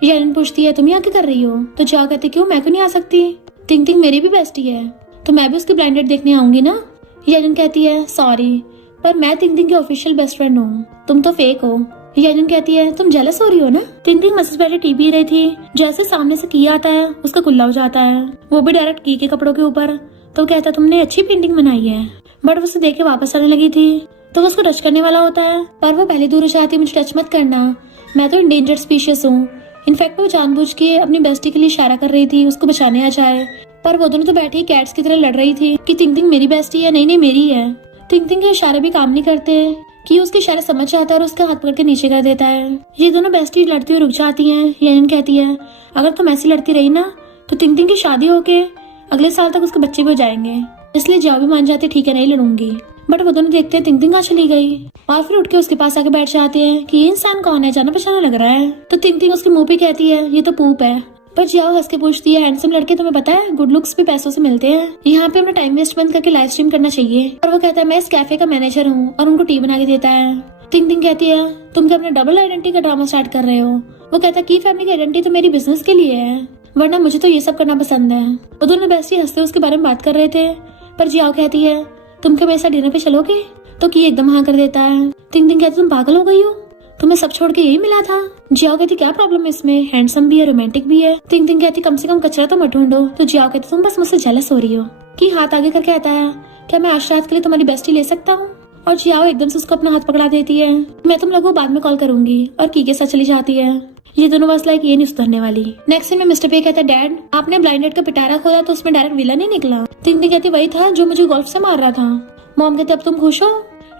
यंजन पूछती है तुम यहाँ क्या कर रही हो? तो जियाओ कहती क्यों मैं क्यों नहीं आ सकती? थिंकिंग मेरी भी बेस्टी है, तो मैं भी उसकी ब्लाइंड डेट देखने आऊंगी ना। यंजन कहती है सॉरी, पर मैं थिंकिंग की ऑफिशियल बेस्ट फ्रेंड हूँ, तुम तो फेक हो। याजन कहती है तुम जेलस हो रही हो ना। टिंग मसेज बैठे टी पी रही थी, जैसे सामने से की आता है उसका कुल्ला हो जाता है, वो भी डायरेक्ट की के कपड़ों के ऊपर। तो कहता तुमने अच्छी पेंटिंग बनाई है, बट वो उसे देख के वापस आने लगी थी। तो वो उसको टच करने वाला होता है, पर वो पहले दूर हो जाती है, मुझे टच मत करना, मैं तो इंडेंजर्ड स्पीशीज हूँ। इनफैक्ट वो जानबूझ के अपनी बेस्टी के लिए इशारा कर रही थी उसको बचाने आ जाए, पर वो दोनों तो बैठे ही कैट्स की तरह लड़ रही थी कि टिंग मेरी बेस्टी है, नहीं नहीं मेरी है। टिंग के इशारे भी काम नहीं करते कि उसके इशारे समझ जाता है और उसका हाथ पकड़ के नीचे कर देता है। ये दोनों बेस्टी लड़ती हुई रुक जाती हैं। याजन कहती है अगर तुम ऐसी लड़ती रही ना तो टिंग की शादी होके अगले साल तक उसके बच्चे भी हो जाएंगे, इसलिए जाओ भी मान जाते ठीक है नहीं लड़ूंगी। बट वो दोनों देखते हैं टिंग कहाँ चली गई और फिर उठ के उसके पास आके बैठ जाते हैं कि ये इंसान कौन है, जाना पहचाना लग रहा है। तो टिंग उसके मुंह पे कहती है ये तो पूप है। पर जियाओ हंस के पूछती है हैंडसम लड़के तुम्हें पता है गुड लुक्स भी पैसों से मिलते हैं, यहाँ पे अपना टाइम वेस्ट बंद करके लाइव स्ट्रीम करना चाहिए। और वो कहता है मैं इस कैफे का मैनेजर हूँ, और उनको टी बना के देता है। टिंग कहती है तुम क्या अपने डबल आइडेंटिटी का ड्रामा स्टार्ट कर रहे हो। वो कहता है की फैमिली की आइडेंटिटी तो मेरी बिजनेस के लिए है, वरना मुझे तो ये सब करना पसंद है। वो दोनों बेस्टी हंसते उसके बारे में बात कर रहे थे, पर जियाओ कहती है तुम क्या मेरे साथ डिनर पे चलोगे। तो की एकदम हाँ कर देता है। टिंग कहती तुम पागल हो गई हो, तुम्हें सब छोड़ के यही मिला था। जियाओ कहती क्या प्रॉब्लम है इसमें, हैंडसम भी है रोमांटिक भी है। टिंग कहती कम से कम कचरा तो मत ढूंढो। तो जियाओ कहती तुम बस मुझसे जेलस हो रही हो। कि हाथ आगे कर कहता है क्या मैं आज रात के लिए तुम्हारी बेस्टी ले सकता हूँ। और जियाओ एकदम से उसको अपना हाथ पकड़ा देती है, मैं तुम लोगों को बाद में कॉल करूंगी, और की के साथ चली जाती है। ये दोनों बस लाइक ये नहीं सुधरने वाली। नेक्स्ट सीन में मिस्टर पे कहता है डैड आपने ब्लाइंडेड का पिटारा खोला तो उसमें डायरेक्ट विलन ही निकला। टिंग कहती वही था जो मुझे गोल्फ से मार रहा था। मॉम कहते अब तुम खुश हो।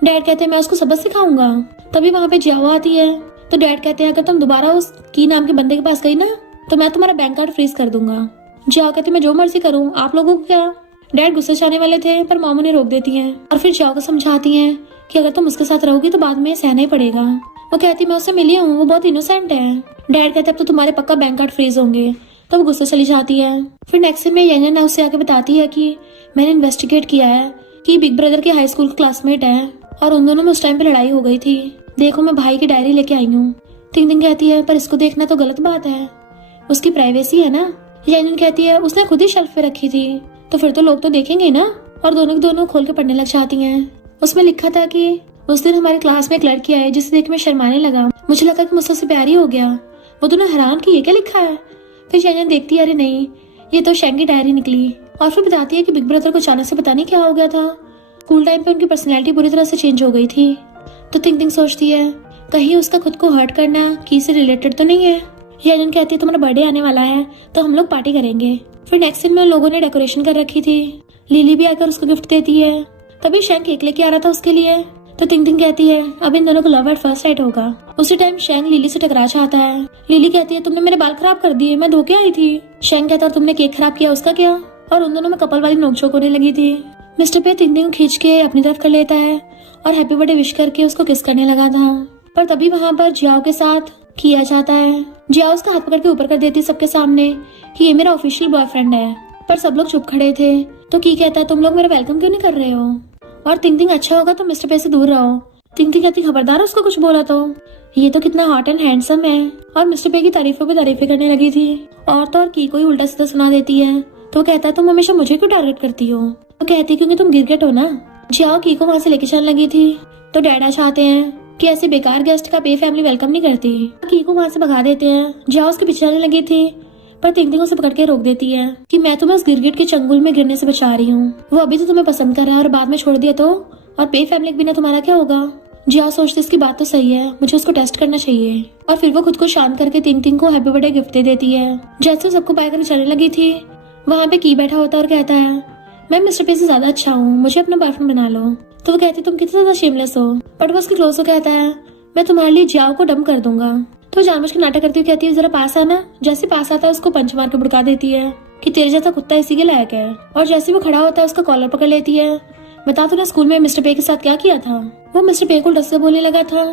डैड कहते हैं मैं उसको सबक सिखाऊंगा। तभी वहाँ पे जियाओ आती है। तो डैड कहते हैं अगर तुम दोबारा उस की नाम के बंदे के पास गई ना तो मैं तुम्हारा बैंक कार्ड फ्रीज कर दूंगा। जियाओ कहते मैं जो मर्जी करूँ, आप लोगों को क्या। डैड गुस्से से आने वाले थे पर मॉम उन्हें रोक देती हैं और फिर जियाओ को समझाती हैं कि अगर तुम उसके साथ रहोगी तो बाद में सहना ही पड़ेगा। वो कहती मैं उससे मिली हूँ, वो बहुत इनोसेंट है। डैड कहते अब तो तुम्हारे पक्का बैंक कार्ड फ्रीज होंगे। तो वो गुस्से चली जाती है। फिर नेक्स्ट में यंगन उससे आके बताती है कि मैंने इन्वेस्टिगेट किया है कि बिग ब्रदर के हाई स्कूल के क्लासमेट है और उन दोनों में उस टाइम पे लड़ाई हो गई थी। देखो मैं भाई की डायरी लेके आई हूँ। टिंग कहती है पर इसको देखना तो गलत बात है, उसकी प्राइवेसी है ना। यंगन कहती है उसने खुद ही शेल्फ पे रखी थी तो फिर तो लोग तो देखेंगे ना। और दोनों के दोनों खोल के पढ़ने लग जाती हैं। उसमें लिखा था कि उस दिन हमारे क्लास में एक लड़की आई जिसे देख मैं शर्माने लगा, मुझे लगा कि मुझसे प्यार ही हो गया। वो दोनों हैरान कि ये क्या लिखा है। फिर यंगन देखती है अरे नहीं ये तो शेंग की डायरी निकली। और फिर बताती है कि बिग ब्रदर को अचानक से पता नहीं क्या हो गया था, स्कूल टाइम पे उनकी पर्सनैलिटी पूरी तरह से चेंज हो गई थी। तो टिंग सोचती है कहीं उसका खुद को हर्ट करना की से रिलेटेड तो नहीं है। यंगन कहती है तुम्हारा बर्थडे आने वाला है तो हम लोग पार्टी करेंगे। फिर नेक्स्ट दिन में लोगों ने डेकोरेशन कर रखी थी, लिली भी आकर उसको गिफ्ट देती है। तभी शेंग केक लेके आ रहा था उसके लिए। तो टिंग कहती है अब इन दोनों को लव एट फर्स्ट साइट होगा। उसी टाइम शेंग लिली से टकरा जाता है। लिली कहती है तुमने मेरे बाल खराब कर दिए, मैं धोके आई थी। शेंग कहता है तुमने केक खराब किया उसका क्या। और उन दोनों में कपल वाली नोकझोंक होने लगी थी। मिस्टर पे टिंग को खींच के अपनी तरफ कर लेता है और हैप्पी बर्थडे विश करके उसको किस करने लगा था। पर तभी वहाँ पर जियाओ के साथ किया जाता है। जियाओ उसका हाथ पकड़ के ऊपर कर देती सबके सामने कि ये मेरा ऑफिशियल बॉयफ्रेंड है। पर सब लोग चुप खड़े थे। तो की कहता है तुम लोग मेरा वेलकम क्यों नहीं कर रहे हो। और टिंग अच्छा होगा तो मिस्टर पे से दूर रहो। टिंग कहती खबरदार उसको कुछ बोला तो, ये तो कितना हॉट एंड हैंडसम है। और मिस्टर पे की तारीफों पे तारीफें करने लगी थी। और तो और की कोई उल्टा सीधा सुना देती है। तो कहता है तुम हमेशा मुझे क्यों टारगेट करती हो। तो कहती क्योंकि तुम गिरगिट हो ना। जियाओ की को वहाँ से लेके चलने लगी थी। तो डैडा चाहते हैं कि ऐसे बेकार गेस्ट का पे फैमिली वेलकम नहीं करती। की को वहाँ से भगा देते हैं। जियाओ उसके पीछे चलने लगी थी पर टिंग उसे पकड़ के रोक देती है कि मैं तुम्हें उस गिरगिट के चंगुल में गिरने से बचा रही हूँ। वो अभी तो तुम्हें पसंद कर रहा है और बाद में छोड़ दिया तो, और पे फैमिली के बिना तुम्हारा क्या होगा। जियाओ सोचती इसकी बात तो सही है, मुझे उसको टेस्ट करना चाहिए। और फिर वो खुद को शांत करके टिंग को हैप्पी बर्थडे गिफ्ट दे देती है। जैसे सबको बाय करके चलने लगी थी वहाँ पे की बैठा होता और कहता है मैं मिस्टर पे से ज्यादा अच्छा हूँ, मुझे अपना बॉयफ्रेंड बना लो। तो वो कहती तुम कितने ज्यादा शेमलेस हो। बट वो उसके क्लोज को कहता है मैं तुम्हारे लिए जियाओ को डम कर दूंगा। तो जानबूझ के नाटक करती हुई कहती है जरा पास आना। जैसे पास आता है उसको पंच मार के भड़का देती है कि तेरे जैसा कुत्ता इसी के लायक है। और जैसे वो खड़ा होता है उसका कॉलर पकड़ लेती है। बता तूने स्कूल में मिस्टर पे के साथ क्या किया था। वो मिस्टर पे को डस से बोलने लगा था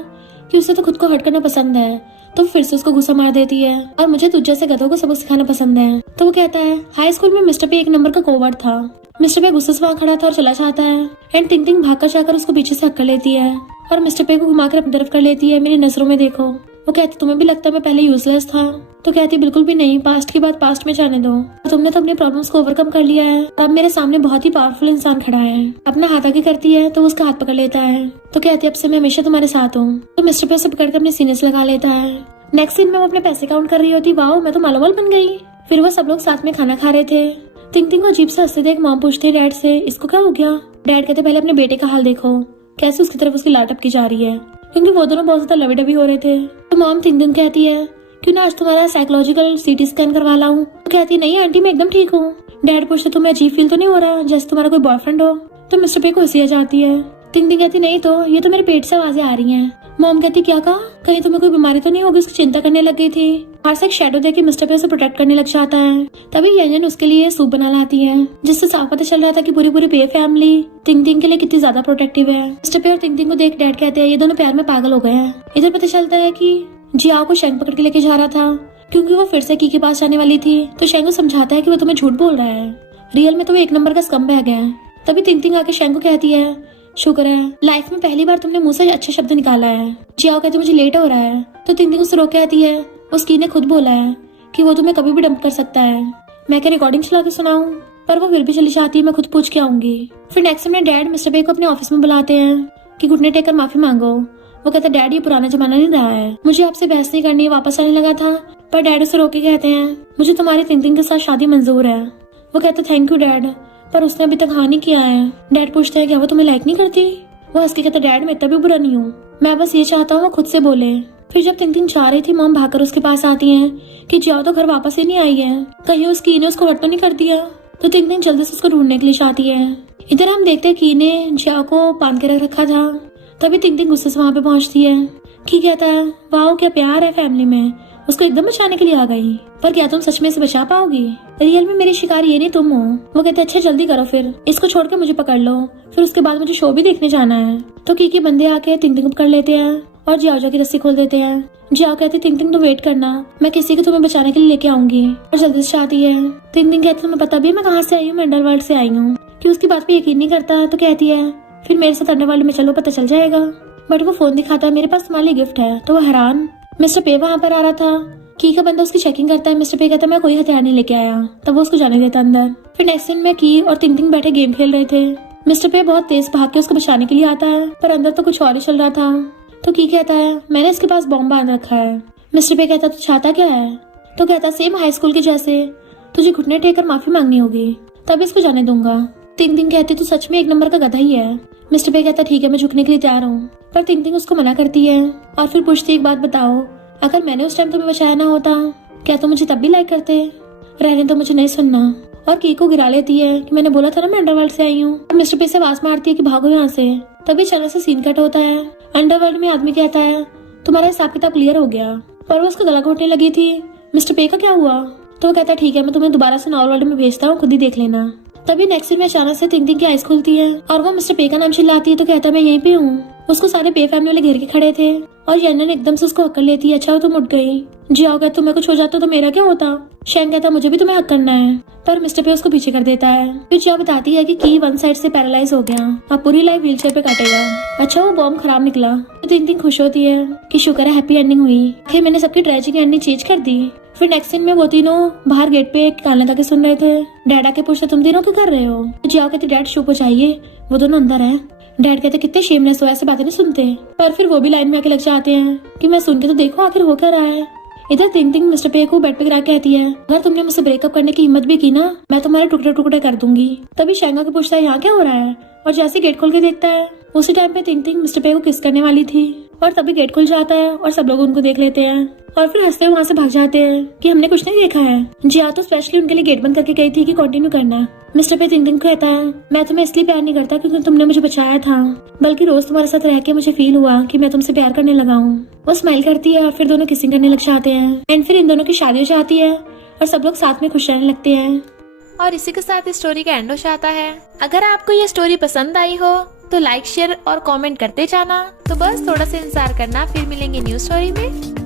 कि उसे तो खुद को हर्ट करना पसंद है। तो फिर से उसको गुस्सा मार देती है और मुझे तुझ जैसे गधों को सबक सिखाना पसंद है। तो वो कहता है हाई स्कूल में मिस्टर पे एक नंबर का कोवर्ड था। मिस्टर पे गुस्से से वहाँ खड़ा था और चला जाता है। एंड टिंग भाग कर जाकर उसको पीछे से हक कर लेती है और मिस्टर पे को घुमाकर अपनी तरफ कर लेती है। मेरी नजरों में देखो। वो कहती तुम्हें भी लगता है मैं पहले यूजलेस था? तो कहती बिल्कुल भी नहीं, पास्ट की बात पास्ट में जाने दो। तुमने तो अपने प्रॉब्लम्स को ओवरकम कर लिया है, अब मेरे सामने बहुत ही पावरफुल इंसान खड़ा है। अपना हाथ आगे करती है तो उसका हाथ पकड़ लेता है। तो कहती अब से मैं हमेशा तुम्हारे साथ हूँ। तो मिस्टर पे उसे पकड़ कर अपने सीने से लगा लेता है। नेक्स्ट सीन में वो अपने पैसे काउंट कर रही होती। वाओ, मैं तो मालामाल बन गई। फिर वो सब लोग साथ में खाना खा रहे थे। टिंग को अजीब से हंसते देख मॉम पूछते डैड से इसको क्या हो गया। डैड कहते पहले अपने बेटे का हाल देखो, कैसे उसकी तरफ उसकी लाट की जा रही है, क्योंकि वो दोनों बहुत ज्यादा लवी डबी हो रहे थे। तो मॉम टिंग कहती है क्यों ना आज तुम्हारा साइकोलॉजिकल सीटी स्कैन करवा लाऊं। तो कहती नहीं आंटी मैं एकदम ठीक हूँ। डैड पूछते तुम्हें अजीब फील तो नहीं हो रहा जैसे तुम्हारा कोई बॉयफ्रेंड हो। तो मिस्टर पे को हंसी आ जाती है। टिंग कहती नहीं तो ये तो मेरे पेट से आवाजें आ रही हैं। मॉम कहती क्या कहा, कहीं तुम्हें कोई बीमारी तो नहीं होगी, उसकी चिंता करने लग गई थी। बाहर से एक शैडो देख के मिस्टर पे उसे प्रोटेक्ट करने लग जाता है। तभी यंजन उसके लिए सूप बना लाती है, जिससे साफ पता चल रहा था कि पूरी पूरी पे फैमिली टिंग के लिए कितनी ज्यादा प्रोटेक्टिव है। मिस्टर पे और टिंग को देख डैड कहते हैं ये दोनों प्यार में पागल हो गए हैं। इधर पता चलता है कि जियाओ को शेंग पकड़ के लेके जा रहा था, क्योंकि वो फिर से की के पास जाने वाली थी। तो शेंग को समझाता है कि वो तुम्हें झूठ बोल रहा है, रियल में तो वो एक नंबर का स्कम बैग है। तभी टिंग आके शेंग को कहती है शुक्र है लाइफ में पहली बार तुमने मुंह से अच्छे शब्द निकाला है। जियाओ कहती मुझे लेट हो रहा है। तो टिंग उससे रोक कहती है उसकी ने खुद बोला है कि वो तुम्हें कभी भी डंप कर सकता है, मैं क्या रिकॉर्डिंग चला के सुनाऊं। पर वो फिर भी चली जाती है, मैं खुद पूछ के आऊंगी। फिर नेक्स्ट में डैड मिस्टर पे को अपने ऑफिस में बुलाते हैं कि घुटने टेक कर माफी मांगो। वो कहता डैड ये पुराना जमाना नहीं रहा है, मुझे आपसे बहस नहीं करनी, वापस आने लगा था। पर डैड उसे रोके कहते हैं मुझे तुम्हारी टिंग के साथ शादी मंजूर है। वो कहता थैंक यू डैड, पर उसने अभी तक हाँ नहीं किया है। डैड पूछते हैं क्या वो तुम्हें लाइक नहीं करती। वो हंस के कहता डैड मैं इतना भी बुरा नहीं हूँ, मैं बस ये चाहता हूँ वो खुद से बोले। फिर जब टिंग जा रही थी मॉम भागकर उसके पास आती हैं कि जियाओ तो घर वापस ही नहीं आई है, कहीं उसकी ने उसको हट तो नहीं कर दिया। तो टिंग जल्दी से उसको ढूंढने के लिए जाती है। इधर हम देखते हैं की ने जियाओ को बांध के रख रखा था। तभी टिंग गुस्से से वहां पे पहुंचती है। की कहता है वाओ क्या प्यार है फैमिली में, उसको एकदम बचाने के लिए आ गई। पर क्या तुम सच में इसे बचा पाओगी, रियल में मेरी शिकार ये नहीं तुम हो। वो कहते अच्छा जल्दी करो, फिर इसको छोड़ के मुझे पकड़ लो, फिर उसके बाद मुझे शो भी देखने जाना है। तो की बंदे आके टिंग पकड़ लेते हैं और जियाओ की रस्सी खोल देते हैं। जियाओ कहती टिंग तुम वेट करना, मैं किसी को तुम्हें बचाने के लिए लेके आऊंगी। और जल्दी से आती है। टिंग कहती तुम्हें पता भी है मैं कहाँ से आई हूँ, मैं अंडरवर्ल्ड से आई हूँ। कि उसकी बात पे यकीन नहीं करता तो कहती है फिर मेरे साथ अंडरवर्ल्ड में चलो, पता चल जाएगा। बट वो फोन दिखाता है मेरे पास तुम्हारे लिए गिफ्ट है। तो वो हैरान। मिस्टर पे वहाँ पर आ रहा था। की का बंदा उसकी चेकिंग करता है। मिस्टर पे कहता मैं कोई हथियार नहीं लेके आया, तब वो उसको जाने देता अंदर। फिर नेक्स्ट सीन में की और टिंग बैठे गेम खेल रहे थे। मिस्टर पे बहुत तेज भाग के उसको बचाने के लिए आता है, पर अंदर तो कुछ और ही चल रहा था। तो की कहता है मैंने इसके पास बॉम्ब बांध रखा है। मिस्टर पे कहता तू चाहता क्या है। तो कहता सेम हाई स्कूल के जैसे, तुझे घुटने टेक कर माफी मांगनी होगी, तब इसको जाने दूंगा। टिंग कहती तू सच में एक नंबर का गधा ही है। मिस्टर पे कहता ठीक है मैं झुकने के लिए तैयार हूँ। पर टिंग उसको मना करती है और फिर पूछती एक बात बताओ, अगर मैंने उस टाइम तुम्हें बचाया ना होता क्या तुम मुझे तब भी लाइक करते। रहने तो मुझे नहीं सुनना। और की को गिरा लेती है कि मैंने बोला था ना मैं अंडरवर्ल्ड से आई हूँ। मिस्टर पे से आवाज मारती है कि भागो यहाँ से। तभी अचानक से सीन कट होता है। अंडरवर्ल्ड में आदमी कहता है तुम्हारा हिसाब किताब क्लियर हो गया। पर वो उसको गला घोटने लगी थी। मिस्टर पे का क्या हुआ। तो वो कहता है ठीक है मैं तुम्हें दोबारा से नॉर्मल वर्ल्ड में भेजता हूँ, खुद ही देख लेना। तभी नेक्स्ट सीन में अचानक से टिंग की आइज खुलती है और वो मिस्टर पे का नाम चिल्लाती है। तो कहता है मैं यहीं पे हूँ। उसको सारे पे फैमिली वाले घेर के खड़े थे और यन्नन एकदम से उसको हक कर लेती है। अच्छा तुम उठ गई। जियाओ कहता तुम्हें कुछ हो जाता तो मेरा क्या होता। शेंग कहता मुझे भी तुम्हें हक करना है, पर मिस्टर पे उसको पीछे कर देता है। फिर जियाओ बताती है कि की वन साइड से पैरालाइज हो गया, अब पूरी लाइफ व्हील चेयर पे काटेगा। अच्छा वो बॉम्ब खराब निकला। तो टिंग खुश होती है कि शुक्र है हैप्पी एंडिंग हुई, फिर मैंने सबकी ट्रेजिक एंडिंग चेंज कर दी। फिर नेक्स्ट सीन में वो तीनों बाहर गेट पे कान लगा के सुन रहे थे। डैड आके पूछते तुम तीनों क्या कर रहे हो। जियाओ कहते डैड चुप हो जाइए, वो दोनों अंदर है। डैड कहते कितने शेमलेस हो, ऐसे बातें नहीं सुनते। पर फिर वो भी लाइन में आके लग जाते हैं कि मैं सुन के तो देखो आखिर हो क्या रहा है। इधर टिंग मिस्टर पे को बेड पे गिरा कहती है अगर तुमने मुझसे ब्रेकअप करने की हिम्मत भी की ना, मैं तुम्हारे टुकड़े टुकड़े कर दूंगी। तभी शेंगा के पूछता है यहाँ क्या हो रहा है, और जैसे गेट खोल के देखता है उसी टाइम पे टिंग मिस्टर पे को किस करने वाली थी। और तभी गेट खुल जाता है और सब लोग उनको देख लेते हैं और फिर हंसते हुए वहाँ से भाग जाते हैं कि हमने कुछ नहीं देखा है। जिया तो स्पेशली उनके लिए गेट बंद करके गई थी कि कंटिन्यू करना। मिस्टर पे टिंग कहता है मैं तुम्हें इसलिए प्यार नहीं करता क्योंकि तुमने मुझे बचाया था, बल्कि रोज तुम्हारे साथ रह के मुझे फील हुआ कि मैं तुमसे प्यार करने लगा हूँ। वो स्माइल करती है और फिर दोनों किसिंग करने लग जाते हैं एंड फिर इन दोनों की शादी हो जाती है और सब लोग साथ में खुश रहने लगते हैं। और इसी के साथ इस स्टोरी का एंड हो जाता है। अगर आपको ये स्टोरी पसंद आई हो तो लाइक शेयर और कमेंट करते जाना। तो बस थोड़ा सा इंतजार करना, फिर मिलेंगे न्यू स्टोरी में।